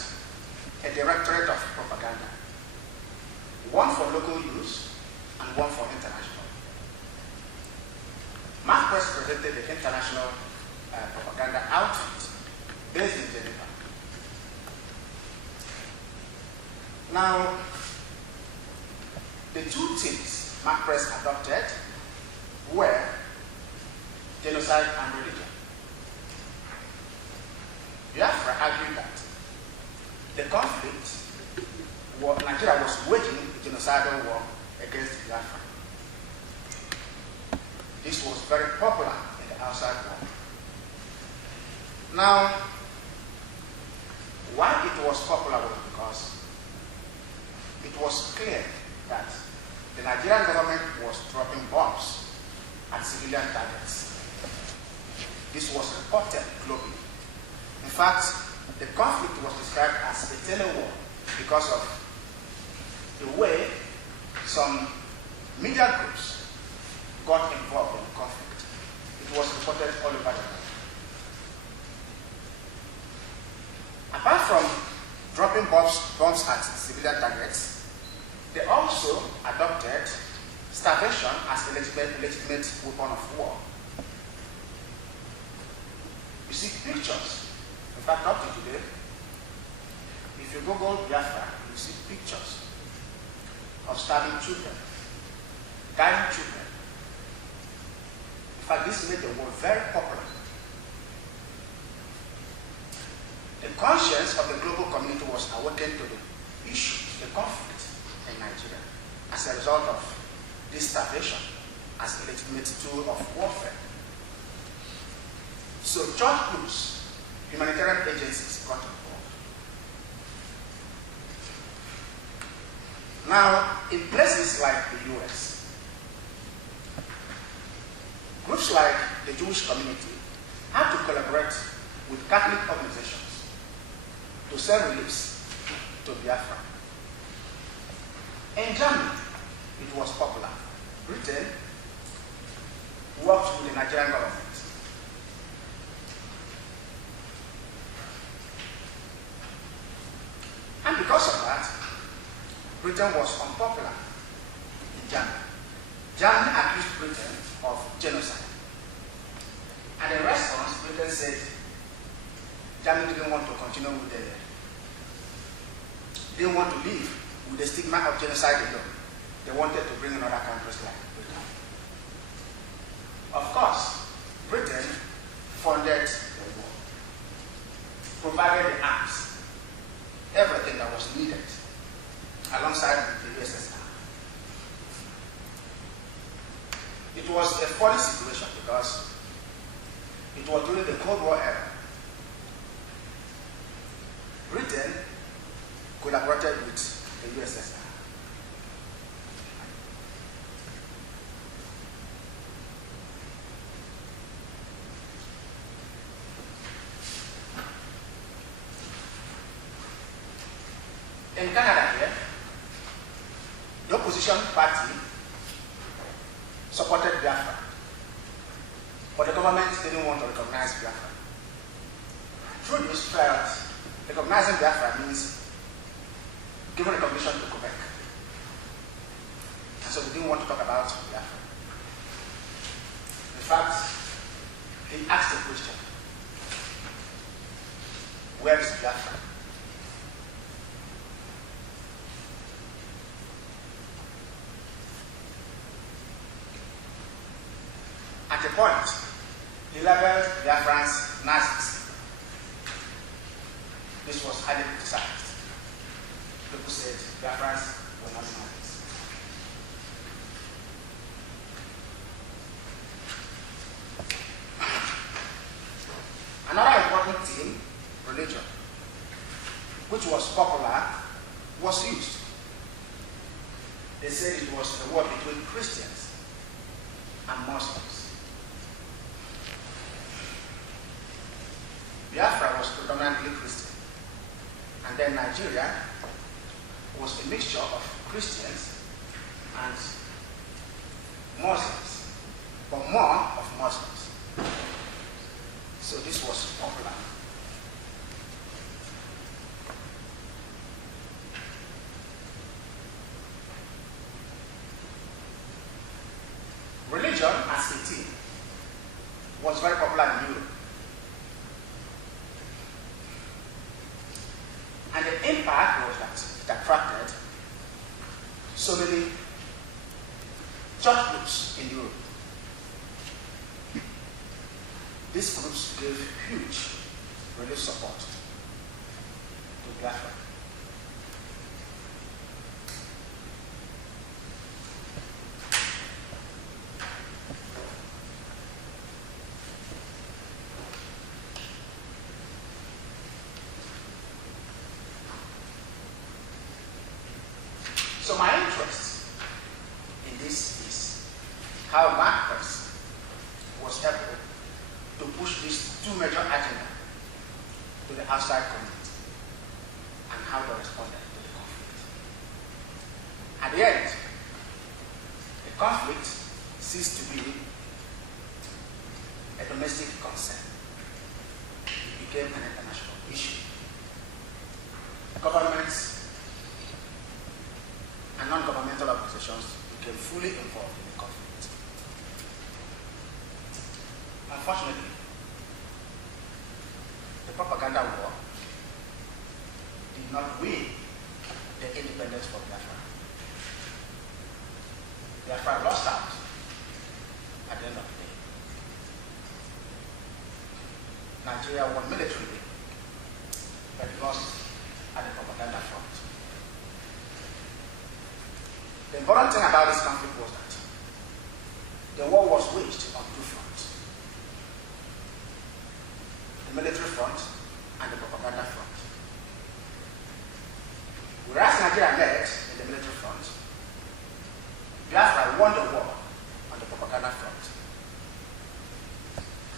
a directorate of propaganda, one for local use and one for international. Mark Press presented the international propaganda outfit based in Geneva. Now, the two themes Mark Press adopted were genocide and religion. Biafra argued that the conflict, Nigeria was waging a genocidal war against Biafra. This was very popular in the outside world. Now, why it was popular was because it was clear that the Nigerian government was dropping bombs at civilian targets. This was reported globally. In fact, the conflict was described as a tele war because of the way some media groups got involved in the conflict. It was reported all over the world. Apart from dropping bombs at civilian targets, they also adopted starvation as a legitimate weapon of war. You see pictures. In fact, up to today, if you Google Biafra, you see pictures of starving children, dying children. In fact, this made the war very popular. The conscience of the global community was awakened to the issue, the conflict in Nigeria, as a result of this starvation as a legitimate tool of warfare. So church groups, humanitarian agencies got involved. Now, in places like the US, groups like the Jewish community had to collaborate with Catholic organizations to send reliefs to Biafra. In Germany, it was popular. Britain worked with the Nigerian government. Britain was unpopular in Germany. Germany accused Britain of genocide. And in response, Britain said Germany didn't want to continue with didn't want to live with the stigma of genocide alone. They wanted to bring in other countries like Britain. Of course, Britain funded the war, provided the arms, everything that was needed, alongside the USSR. It was a funny situation because it was during the Cold War era. Britain collaborated with the USSR. In Canada here, the opposition party supported Biafra, but the government didn't want to recognize Biafra. Through this felt recognizing Biafra means giving recognition to Quebec. And so they didn't want to talk about Biafra. In fact, he asked the question, where is Biafra? At a point, he labeled Biafrans Nazis. This was highly criticized. People said Biafrans were not Nazis. Another important theme, religion, which was popular, was used. They said it was a war between Christians and Muslims. Biafra was predominantly Christian, and then Nigeria was a mixture of Christians and Muslims, but more of Muslims. So this was popular. Religion as a theme was very popular in Europe. And the impact was that it attracted so many church groups in Europe. These groups gave huge religious support to Biafra. So my interest in this is how Marcus was able to push these two major agendas to the outside community and how they responded to the conflict. At the end, the conflict ceased to be a domestic concern. It became an international issue. Governments and non-governmental organizations became fully involved in the conflict. Unfortunately, the propaganda war did not win the independence for Biafra. Biafra lost out at the end of the day. Nigeria won militarily, but lost at the propaganda front. The important thing about this conflict was that the war was waged on two fronts: the military front and the propaganda front. Whereas Nigeria led in the military front, Biafra won the war on the propaganda front.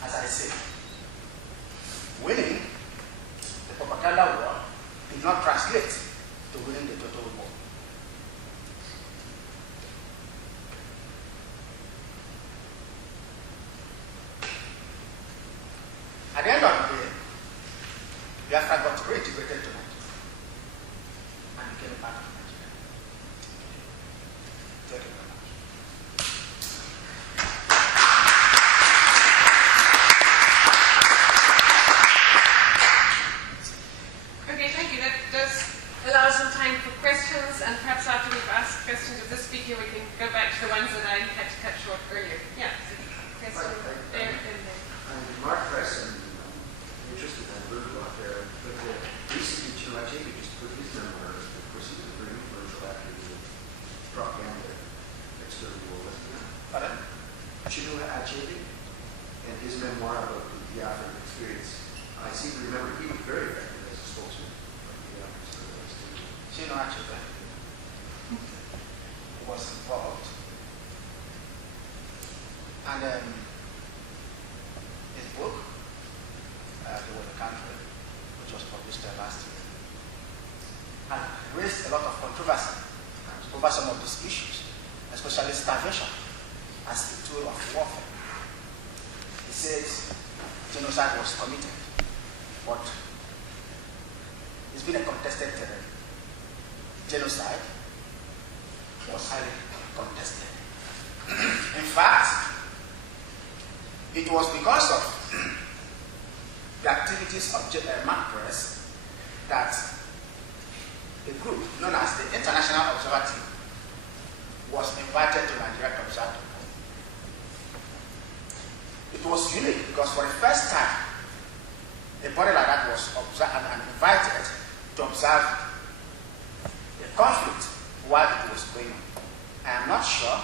As I said, winning the propaganda war did not translate to winning the total war. At the end of the day, Biafra got reintegrated to Nigeria and became a part of Nigeria. you had to cut short earlier. Yeah. So, question there and there. I'm Mark Press, and I'm interested in a little about there. But recently, Chino just put his memoir, of course, he was very influential after the propaganda external war, wasn't he? Pardon? Chino Achebe and his memoir about the Biafran experience. I seem to remember he was very effective as a spokesman of the Biafran. Chino Achebe was involved, and his book, The World Country, which was published last year, and raised a lot of controversy over some of these issues, especially starvation as a tool of warfare. He says genocide was committed, but it's been a contested genocide was highly contested. In fact, it was because of the activities of Mark Press that a group known as the International Observer Team was invited to Nigeria to observe the war. It was unique because for the first time, a body like that was observed and invited to observe a conflict while it was going on. I am not sure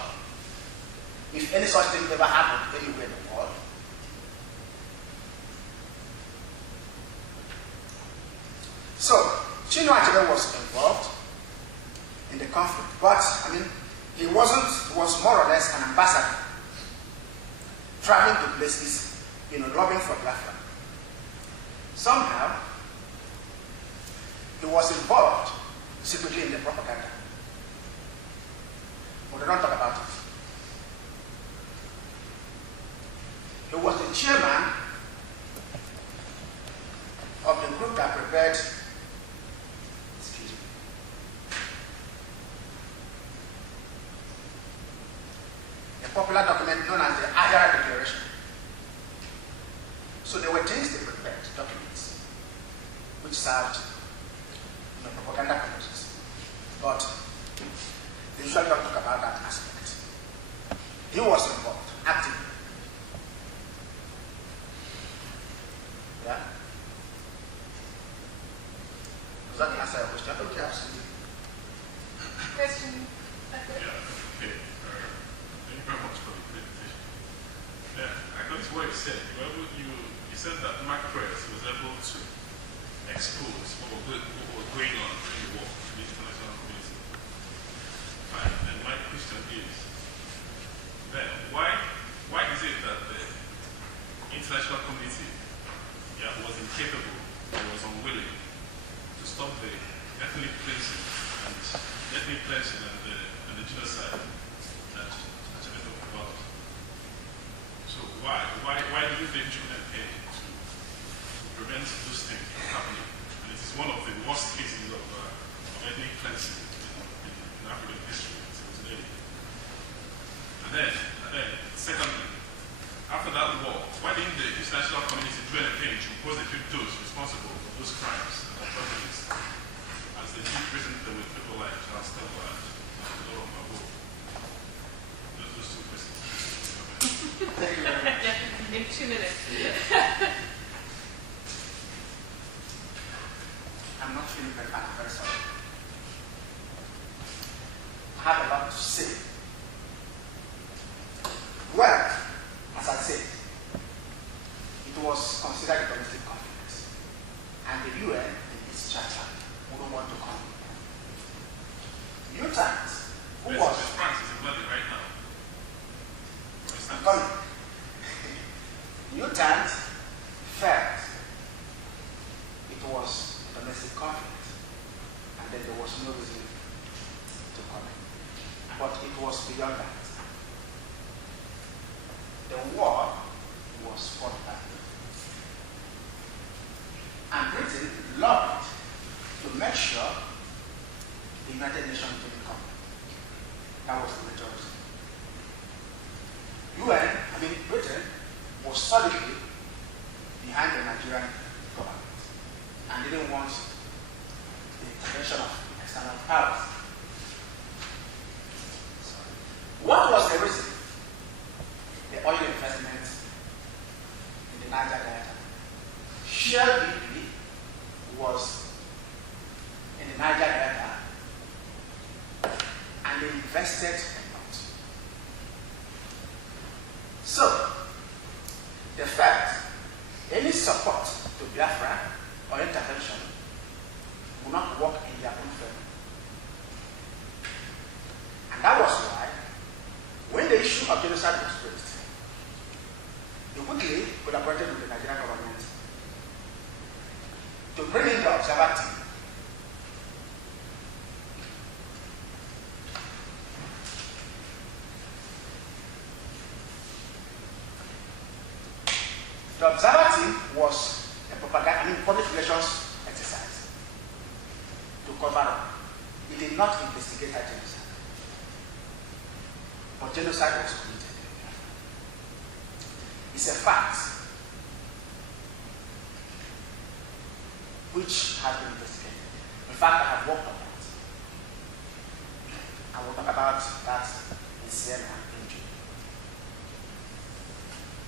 if any such thing ever happened anywhere in the world. So, Chino Achebe was involved in the conflict, but he was more or less an ambassador, traveling to places, lobbying for Biafra. Somehow, he was involved secretly in the propaganda. But they don't talk about it. He was the chairman of the group that prepared, a popular document known as the Agara Declaration. So there were things they prepared, documents, which served propaganda purposes. But they usually don't talk about that aspect. He was involved, actively. Yeah? Does that answer your question? Okay, absolutely. Question. Yeah, okay. Thank you very much for the presentation. Yeah, I got what you said. You said that Mark Press was able to expose what was going on in the war to the international community. Fine. And my question is, then why is it that the international community was incapable or was unwilling to stop the ethnic cleansing and the genocide that Achebe talked about? So why didn't they implement anything to prevent those things from happening? And it is one of the worst cases of ethnic cleansing in African history since today. And then, secondly, after that war, why didn't the international community do anything to prosecute those responsible for those crimes and atrocities, as they did recently with people like Charles Taylor and Laurent Gbagbo? Those two questions. Thank you very much. In 2 minutes. I'm not feeling very bad, I'm very sorry. I have a lot to say. Well, as I said, it was considered a domestic conflict, and the UN in its charter wouldn't want to come. Mutant, who was France is in bloody right now. For instance. I'm coming. Mutant felt it was a domestic conflict, and then there was no reason to come. But it was beyond that. The war was fought by Britain. And Britain lobbied to make sure the United Nations didn't come. That was the major reason. Britain was solidly behind the Nigerian government and didn't want the intervention of external powers. What was the reason? support to Biafra or intervention will not work in their own favor. And that was why, when the issue of genocide was raised, they quickly collaborated with the Nigerian government to bring in the observer team. The observer team was a public relations exercise to cover up. It did not investigate that genocide, but genocide was committed. It's a fact which has been investigated. In fact, I have worked on that. I will talk about that in Siena in June.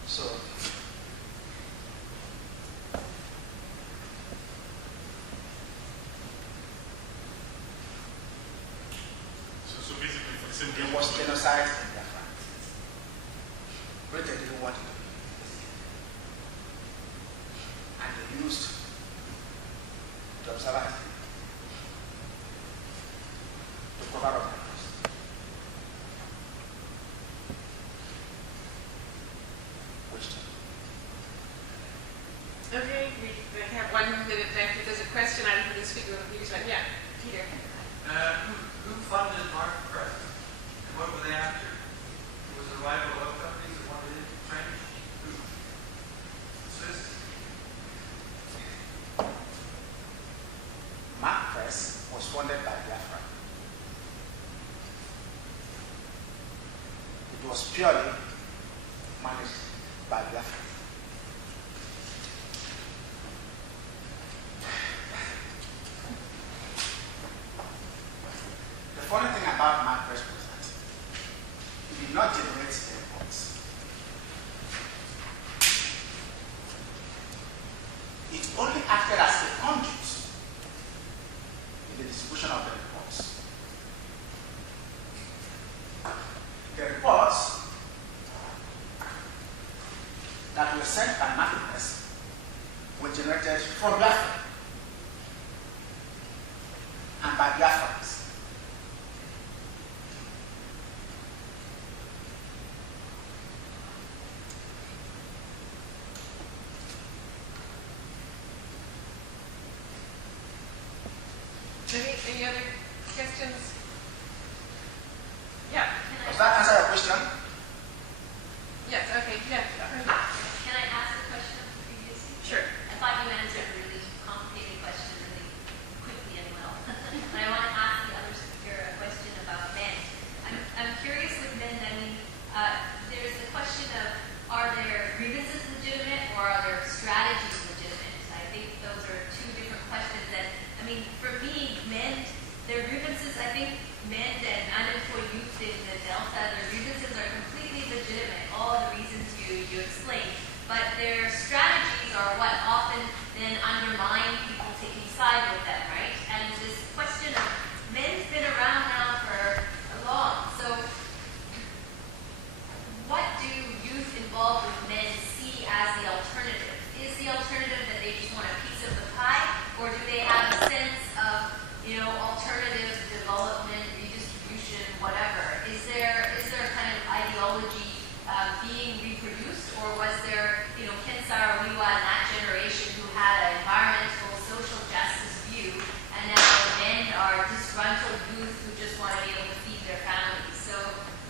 So basically, for the same there was genocide in Biafra. Britain didn't want it to be investigated. And they used the observer to cover up the cost. Question. Okay, we have 1 minute left. If there's a question, I don't know the speaker will use one. Yeah, Peter. Who funded Mark Press? And what were they after? It was a rival oil companies that wanted it French? Who? Swiss? Mark Press was funded by Biafra. It was purely managed by Biafra. The funny thing about Mark Press was that he did not generate the reports. It only acted as a conduit in the distribution of the reports. The reports that were sent by Mark Press were generated from Biafra and by Biafrans. Any other questions? Yeah. Does that answer your question? Yes, okay, yeah. Can I ask a question previously? Sure. I thought you answered a really complicated question really quickly and well. But I want to ask the other speaker a question about men. I'm curious with men, I mean, there's the question of, are their grievances legitimate or are their strategies legitimate? I think those are two different questions. And I mean, for me, men, their grievances, I think men and unemployed youth in the Delta, their grievances are completely legitimate, all of the reasons you explained. But their strategies are what often then undermine people taking side with them, right? And this question of men's been around now for long. So what do youth involved with men see as the alternative? Is the alternative that they just want a piece of the pie? Or do they have a sense of, alternative development, redistribution, whatever? Is there kind of ideology being reproduced, or was there, Ken Saro-Wiwa and that generation who had an environmental, social justice view, and now men are disgruntled youth who just want to be able to feed their families? So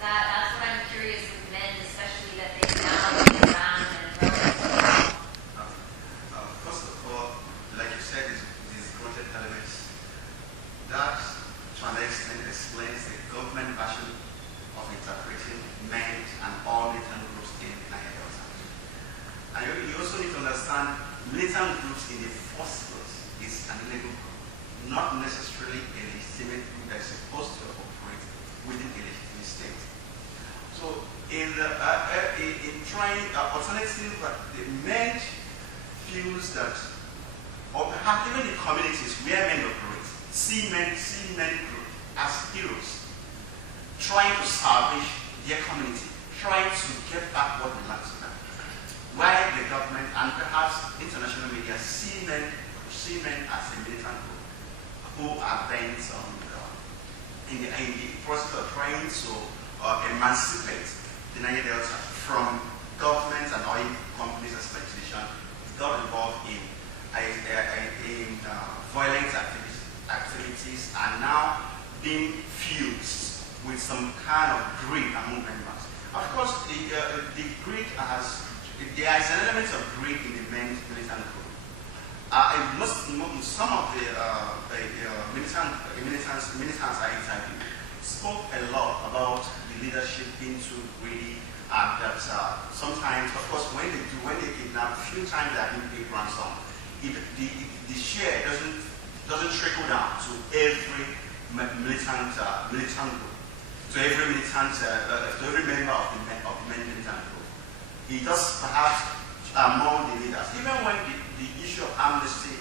that's what I'm curious with men, especially that they've now been around and relevant. First of all, like you said, these grunted elements, that to an extent explains the government version of interpreting men and all militant groups in Nigeria. And you also need to understand militant groups in the first place is an illegal group, not necessarily a legitimate group that is supposed to operate within a legitimate state. So in trying alternative, the men feels that, or perhaps even the communities where men operate, see men group as heroes, trying to salvage their community, trying to get back what belongs to them. While the government and perhaps international see men as a militant group who are bent on in the process of trying to emancipate the Niger Delta from government and oil companies' exploitation, got involved in violent activities, are now being fused with some kind of greed among members. Of course, the greed there is an element of greed in the men's militant group. Some of the militants I interviewed spoke a lot about the leadership being too greedy, and that sometimes, of course, when they kidnap, a few times they are being paid ransom. The share doesn't trickle down to every militant group, to every member of the militant group. It does perhaps among the leaders. Even when the issue of amnesty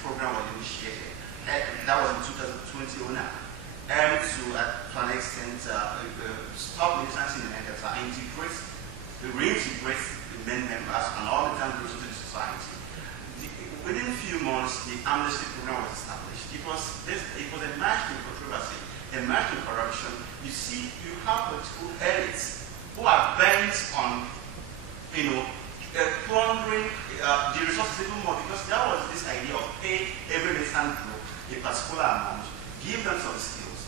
program was initiated, that was in 2020 to an extent stop militancy in the Delta and reintegrate the men members and all the groups into the society. Within a few months, the amnesty program was established. It was a match in controversy, a match in corruption. You see, you have political elites who are bent on, plundering the resources even more, because there was this idea of pay every militant group a particular amount, give them some skills.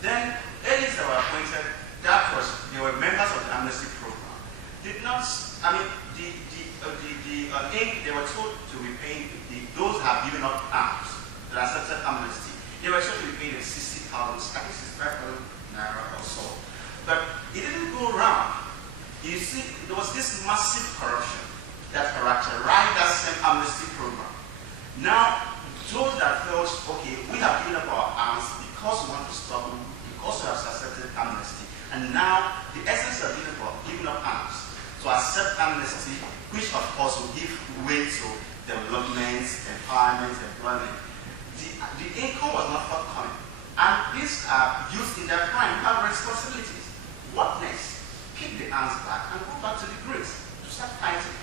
Then elites that were appointed, they were members of the amnesty program, did not, they were told to be paying those who have given up arms that accepted amnesty. They were told to be paid 60,000, I think 65,000 naira or so. But it didn't go around. You see, there was this massive corruption that characterized that same amnesty program. Now, those that felt, okay, we have given up our arms because we want to stop them, because we have accepted amnesty. And now, the essence of giving up arms, to accept amnesty, which of course will give way to development, empowerment, employment. The income was not forthcoming. And these are used in their crime, have responsibilities. What next? Kick the arms back and go back to the grace to start fighting.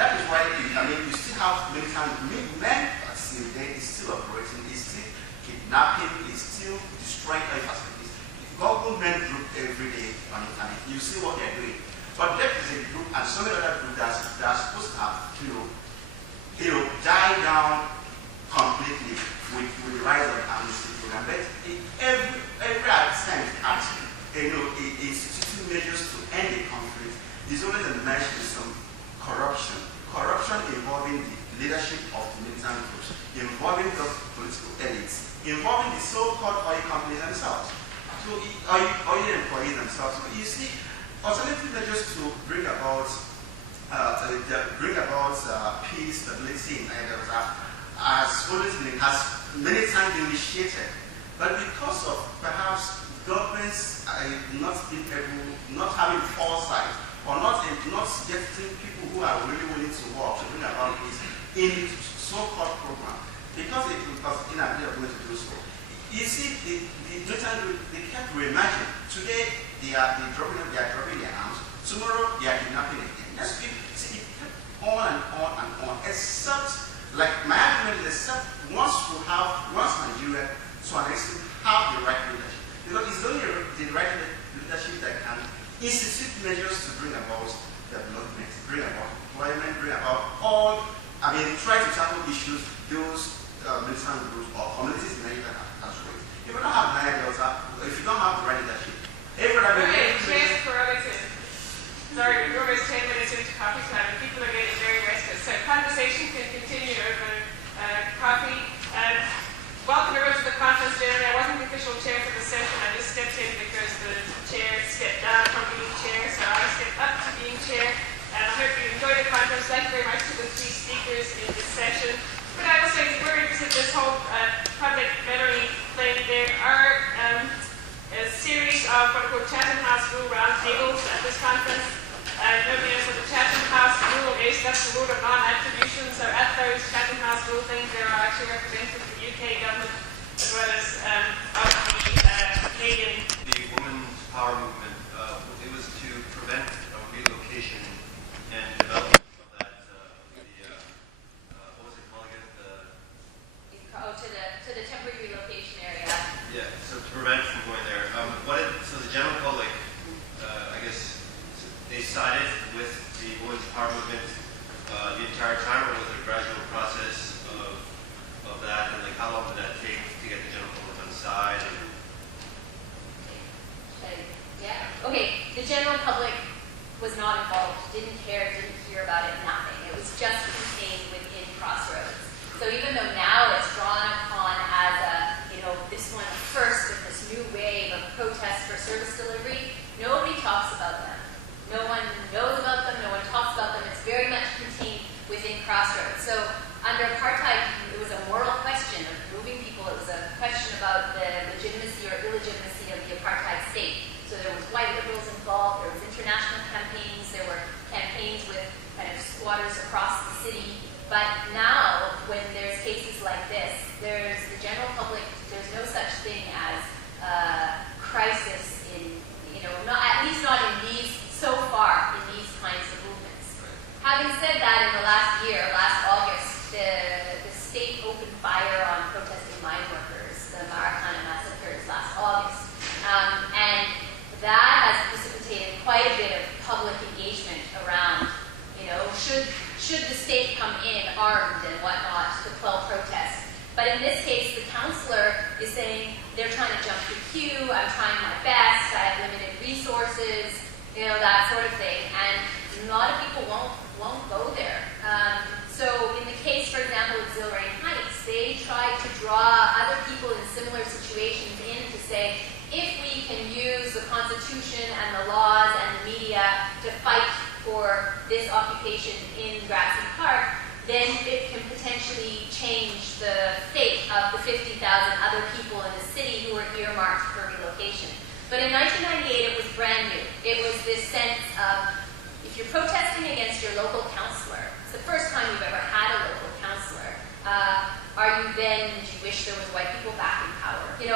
That is why you still have militant men are still there, is still operating, is still kidnapping, is still destroying oil facilities. Government group every day on the internet. You see what they're doing. But there is a group and so many other groups that are supposed to have die down completely with the rise of the amnesty program. But every attempt at instituting measures to end the conflict is always enmeshed with some corruption involving the leadership of the militant groups, involving the political elites, involving the so-called oil companies themselves, so oil employees themselves. So you see, alternative measures to bring about peace, stability in Nigeria has many times been initiated, but because of perhaps governments not having foresight, or not getting people who are really willing to work to bring about peace in so-called program, because it was inability to do so. You see, the militant group, they kept reimagining. Today they are dropping their arms. Tomorrow they are kidnapping again. Next week, see, it kept on and on and on. Except, like my argument is, except once Nigeria, to an extent, have the right leadership, because it's only the right leadership that can institute measures to bring about development, bring about employment, bring about try to tackle issues those militant groups or communities in Nigeria has raised. If you don't have Nigeria Delta, if you don't have the right leadership, Chair's prerogative. Sorry, we're almost 10 minutes into coffee time and people are getting very restless. So conversation can continue over coffee. Welcome everyone to the conference generally. I wasn't the official chair for the session. I just stepped in because the chair stepped down from being chair, so I stepped up to being chair. And I hope you enjoyed the conference. Thank you very much to the three speakers in this session. But I will say, we're interested in this whole public memory thing. There are a series of what are called Chatham House Rule roundtables at this conference. Nobody knows what the Chatham House Rule is. That's the rule of non-attribution. So at those Chatham House Rule things, there are actually representatives of the UK government as well as of the Canadian. The women's power movement, it was to prevent relocation and development of that, what was it called coincided with the women's power movement the entire time, or was it a gradual process of that? And like, how long did that take to get the general public on side? Yeah. Okay. The general public was not involved, didn't care, didn't hear about it, nothing. It was just contained within Crossroads. So even though now it's drawn upon as a, this one first of this new wave of protests for service delivery, nobody talks about them. No one knows about them, no one talks about them. It's very much contained within Crossroads. So under apartheid, it was a moral question of moving people. It was a question about the legitimacy or illegitimacy of the apartheid state. So there was white liberals involved, there was international campaigns, there were campaigns with kind of squatters across the city. But now, when there's cases like this, there's the general public, there's no such thing as crisis in, not, at least not in these, so far, in these kinds of movements. Having said that, in the last year, last August, the state opened fire on protesting mine workers, the Maracana massacres last August. And that has precipitated quite a bit of public engagement around, should the state come in armed and whatnot to quell protests. But in this case, the councillor is saying, they're trying to jump the queue, I'm trying my best, I have limited resources, that sort of thing. And a lot of people won't go there. So in the case, for example, of Zilrain Heights, they tried to draw other people in similar situations in to say, if we can use the Constitution and the laws and the media to fight for this occupation in Grassy Park, then it can potentially change the fate of the 50,000 other people in the city who were earmarked for relocation. But in 1998, it was brand new. It was this sense of, if you're protesting against your local councillor, it's the first time you've ever had a local councillor, are you then, do you wish there was white people back in power? It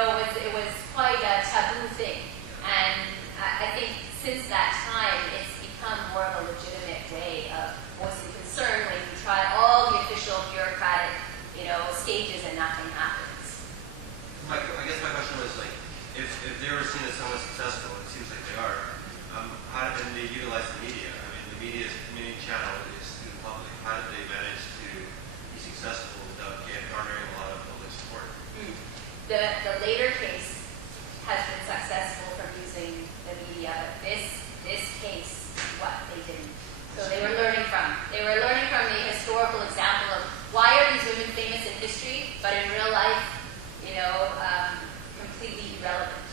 was quite a taboo thing. And I think since that time, it's become more of a legitimate way of voicing concern when you try all the official bureaucratic, stages and nothing happens. I guess my question was like, if they were seen as somewhat successful, it seems like they are, how did they utilize the media? I mean, the media's community channel is to the public. How did they manage to be successful without garnering a lot of public support? The later case has been successful from using the media, but this case, what they didn't. So they were learning from the historical example of why are these women famous in history, but in real life, completely irrelevant.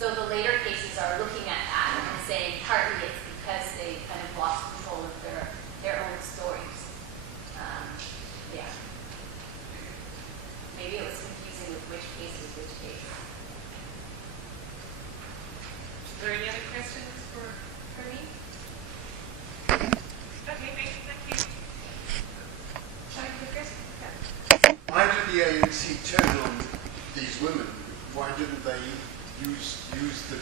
So the later cases are looking at that and saying partly it's because they kind of lost control of their own stories. Maybe it was confusing with which case was which case. Are there any other questions for me? Okay, thank you. Shall I take this? Yeah. Why did the ANC turn on these women? Why didn't they use the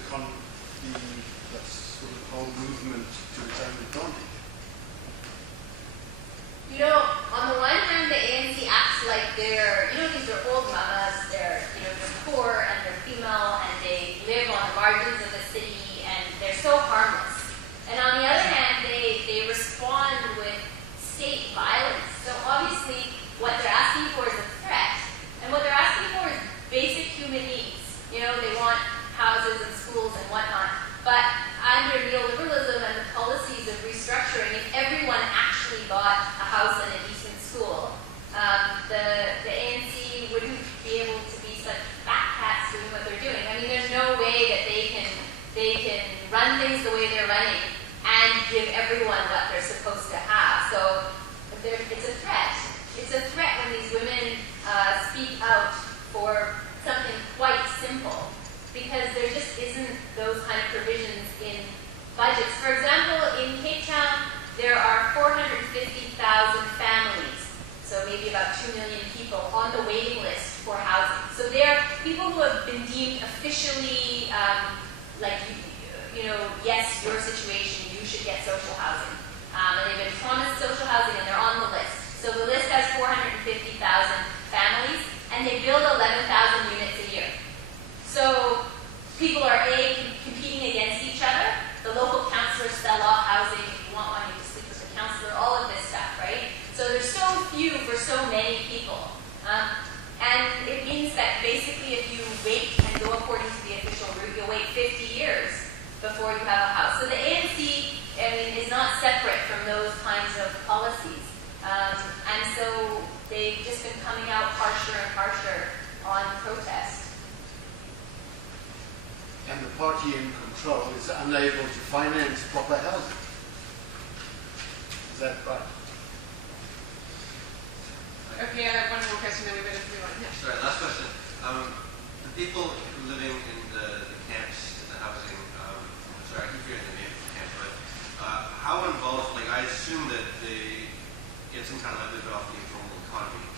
sort of whole movement to its own advantage? On the one hand, the ANC acts like they're, these are old mamas, they're poor and they're female and they live on the margins of the city and they're so harmless. And on the other hand, they respond with state violence. So obviously, what they're asking for is a threat, and what they're asking for is basic human needs. They want houses and schools and whatnot. But under neoliberalism and the policies of restructuring, if everyone actually got a house and a decent school, the ANC wouldn't be able to be such fat cats doing what they're doing. I mean, there's no way that they can run things the way they're running and give everyone what they're supposed to have. So it's a threat. It's a threat when these women speak out for something quite simple, because there just isn't those kind of provisions in budgets. For example, in Cape Town, there are 450,000 families, so maybe about 2 million people on the waiting list for housing. So they're people who have been deemed officially, yes, your situation, you should get social housing. And they've been promised social housing and they're on the list. So the list has 450,000 families, and they build 11,000 units a year. So people are competing against each other. The local councillors sell off housing party in control is unable to finance proper housing. Is that right? Okay, I have one more question, then we better move on. Yeah. Sorry, last question. The people living in the camps, in the housing, sorry, I keep forgetting the name of the camp, but how involved, like I assume that they get some kind of livelihood off the informal economy.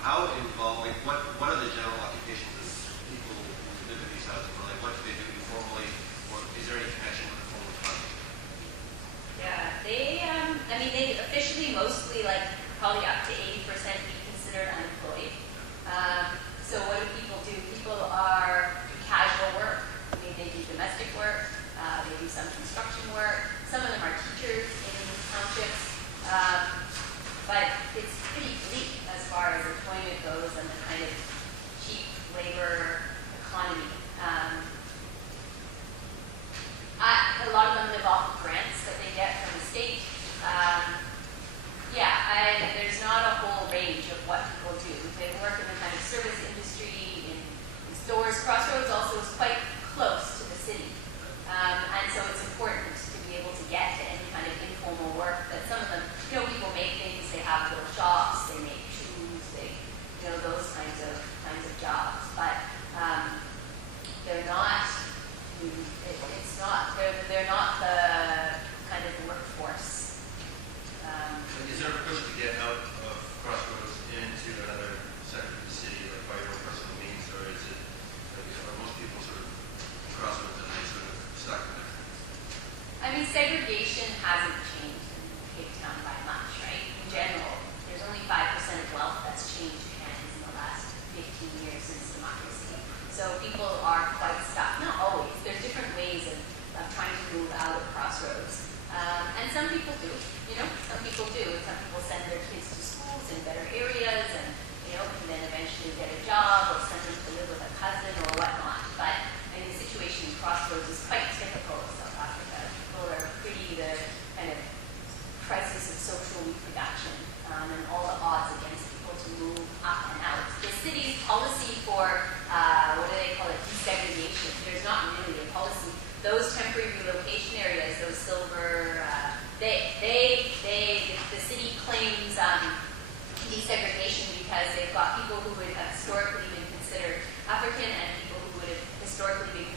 How involved, like what are the general occupations of people who live in these houses? Or like what do they do informally, or is there any connection with the formal economy? Yeah, I mean, they officially mostly, like, probably up to 80% be considered unemployed. So what do people do? People are do casual work. I mean, they do domestic work. They do some construction work. Some of them are teachers in townships. But it's pretty bleak as far as employment goes and the kind of cheap labor economy. A lot of them live off of grants that they get from the state. There's not a whole range of what people do. They work in the kind of service industry, in stores. Crossroads also is quite close to the city. And so it's important to be able to get to any kind of informal work that some of them, people make things, they have little shops, they make shoes, those kinds of jobs. But they're not, they're not the kind of workforce. Is there a push to get out of Crossroads into another sector of the city, like by your own personal means, or is it, are most people sort of in Crossroads and they sort of stuck there? I mean, segregation hasn't changed in Cape Town by much, right? In general, there's only 5% of wealth that's changed hands in the last 15 years since democracy. So people are quite stuck. Not always. There's different ways of trying to move out of Crossroads. And some people do, some people do. Some people send their kids to schools in better areas and, can then eventually get a job or send them to live with a cousin or whatnot. But I mean, the situation in Crossroads is quite typical of South Africa. People are the kind of crisis of social reproduction and all the odds against people to move up and out. The city's policy for, what do they call it, desegregation, there's not really a policy. Those temporary relocation areas, those silver, the city claims desegregation because they've got people who would have historically been considered African and people who would have historically been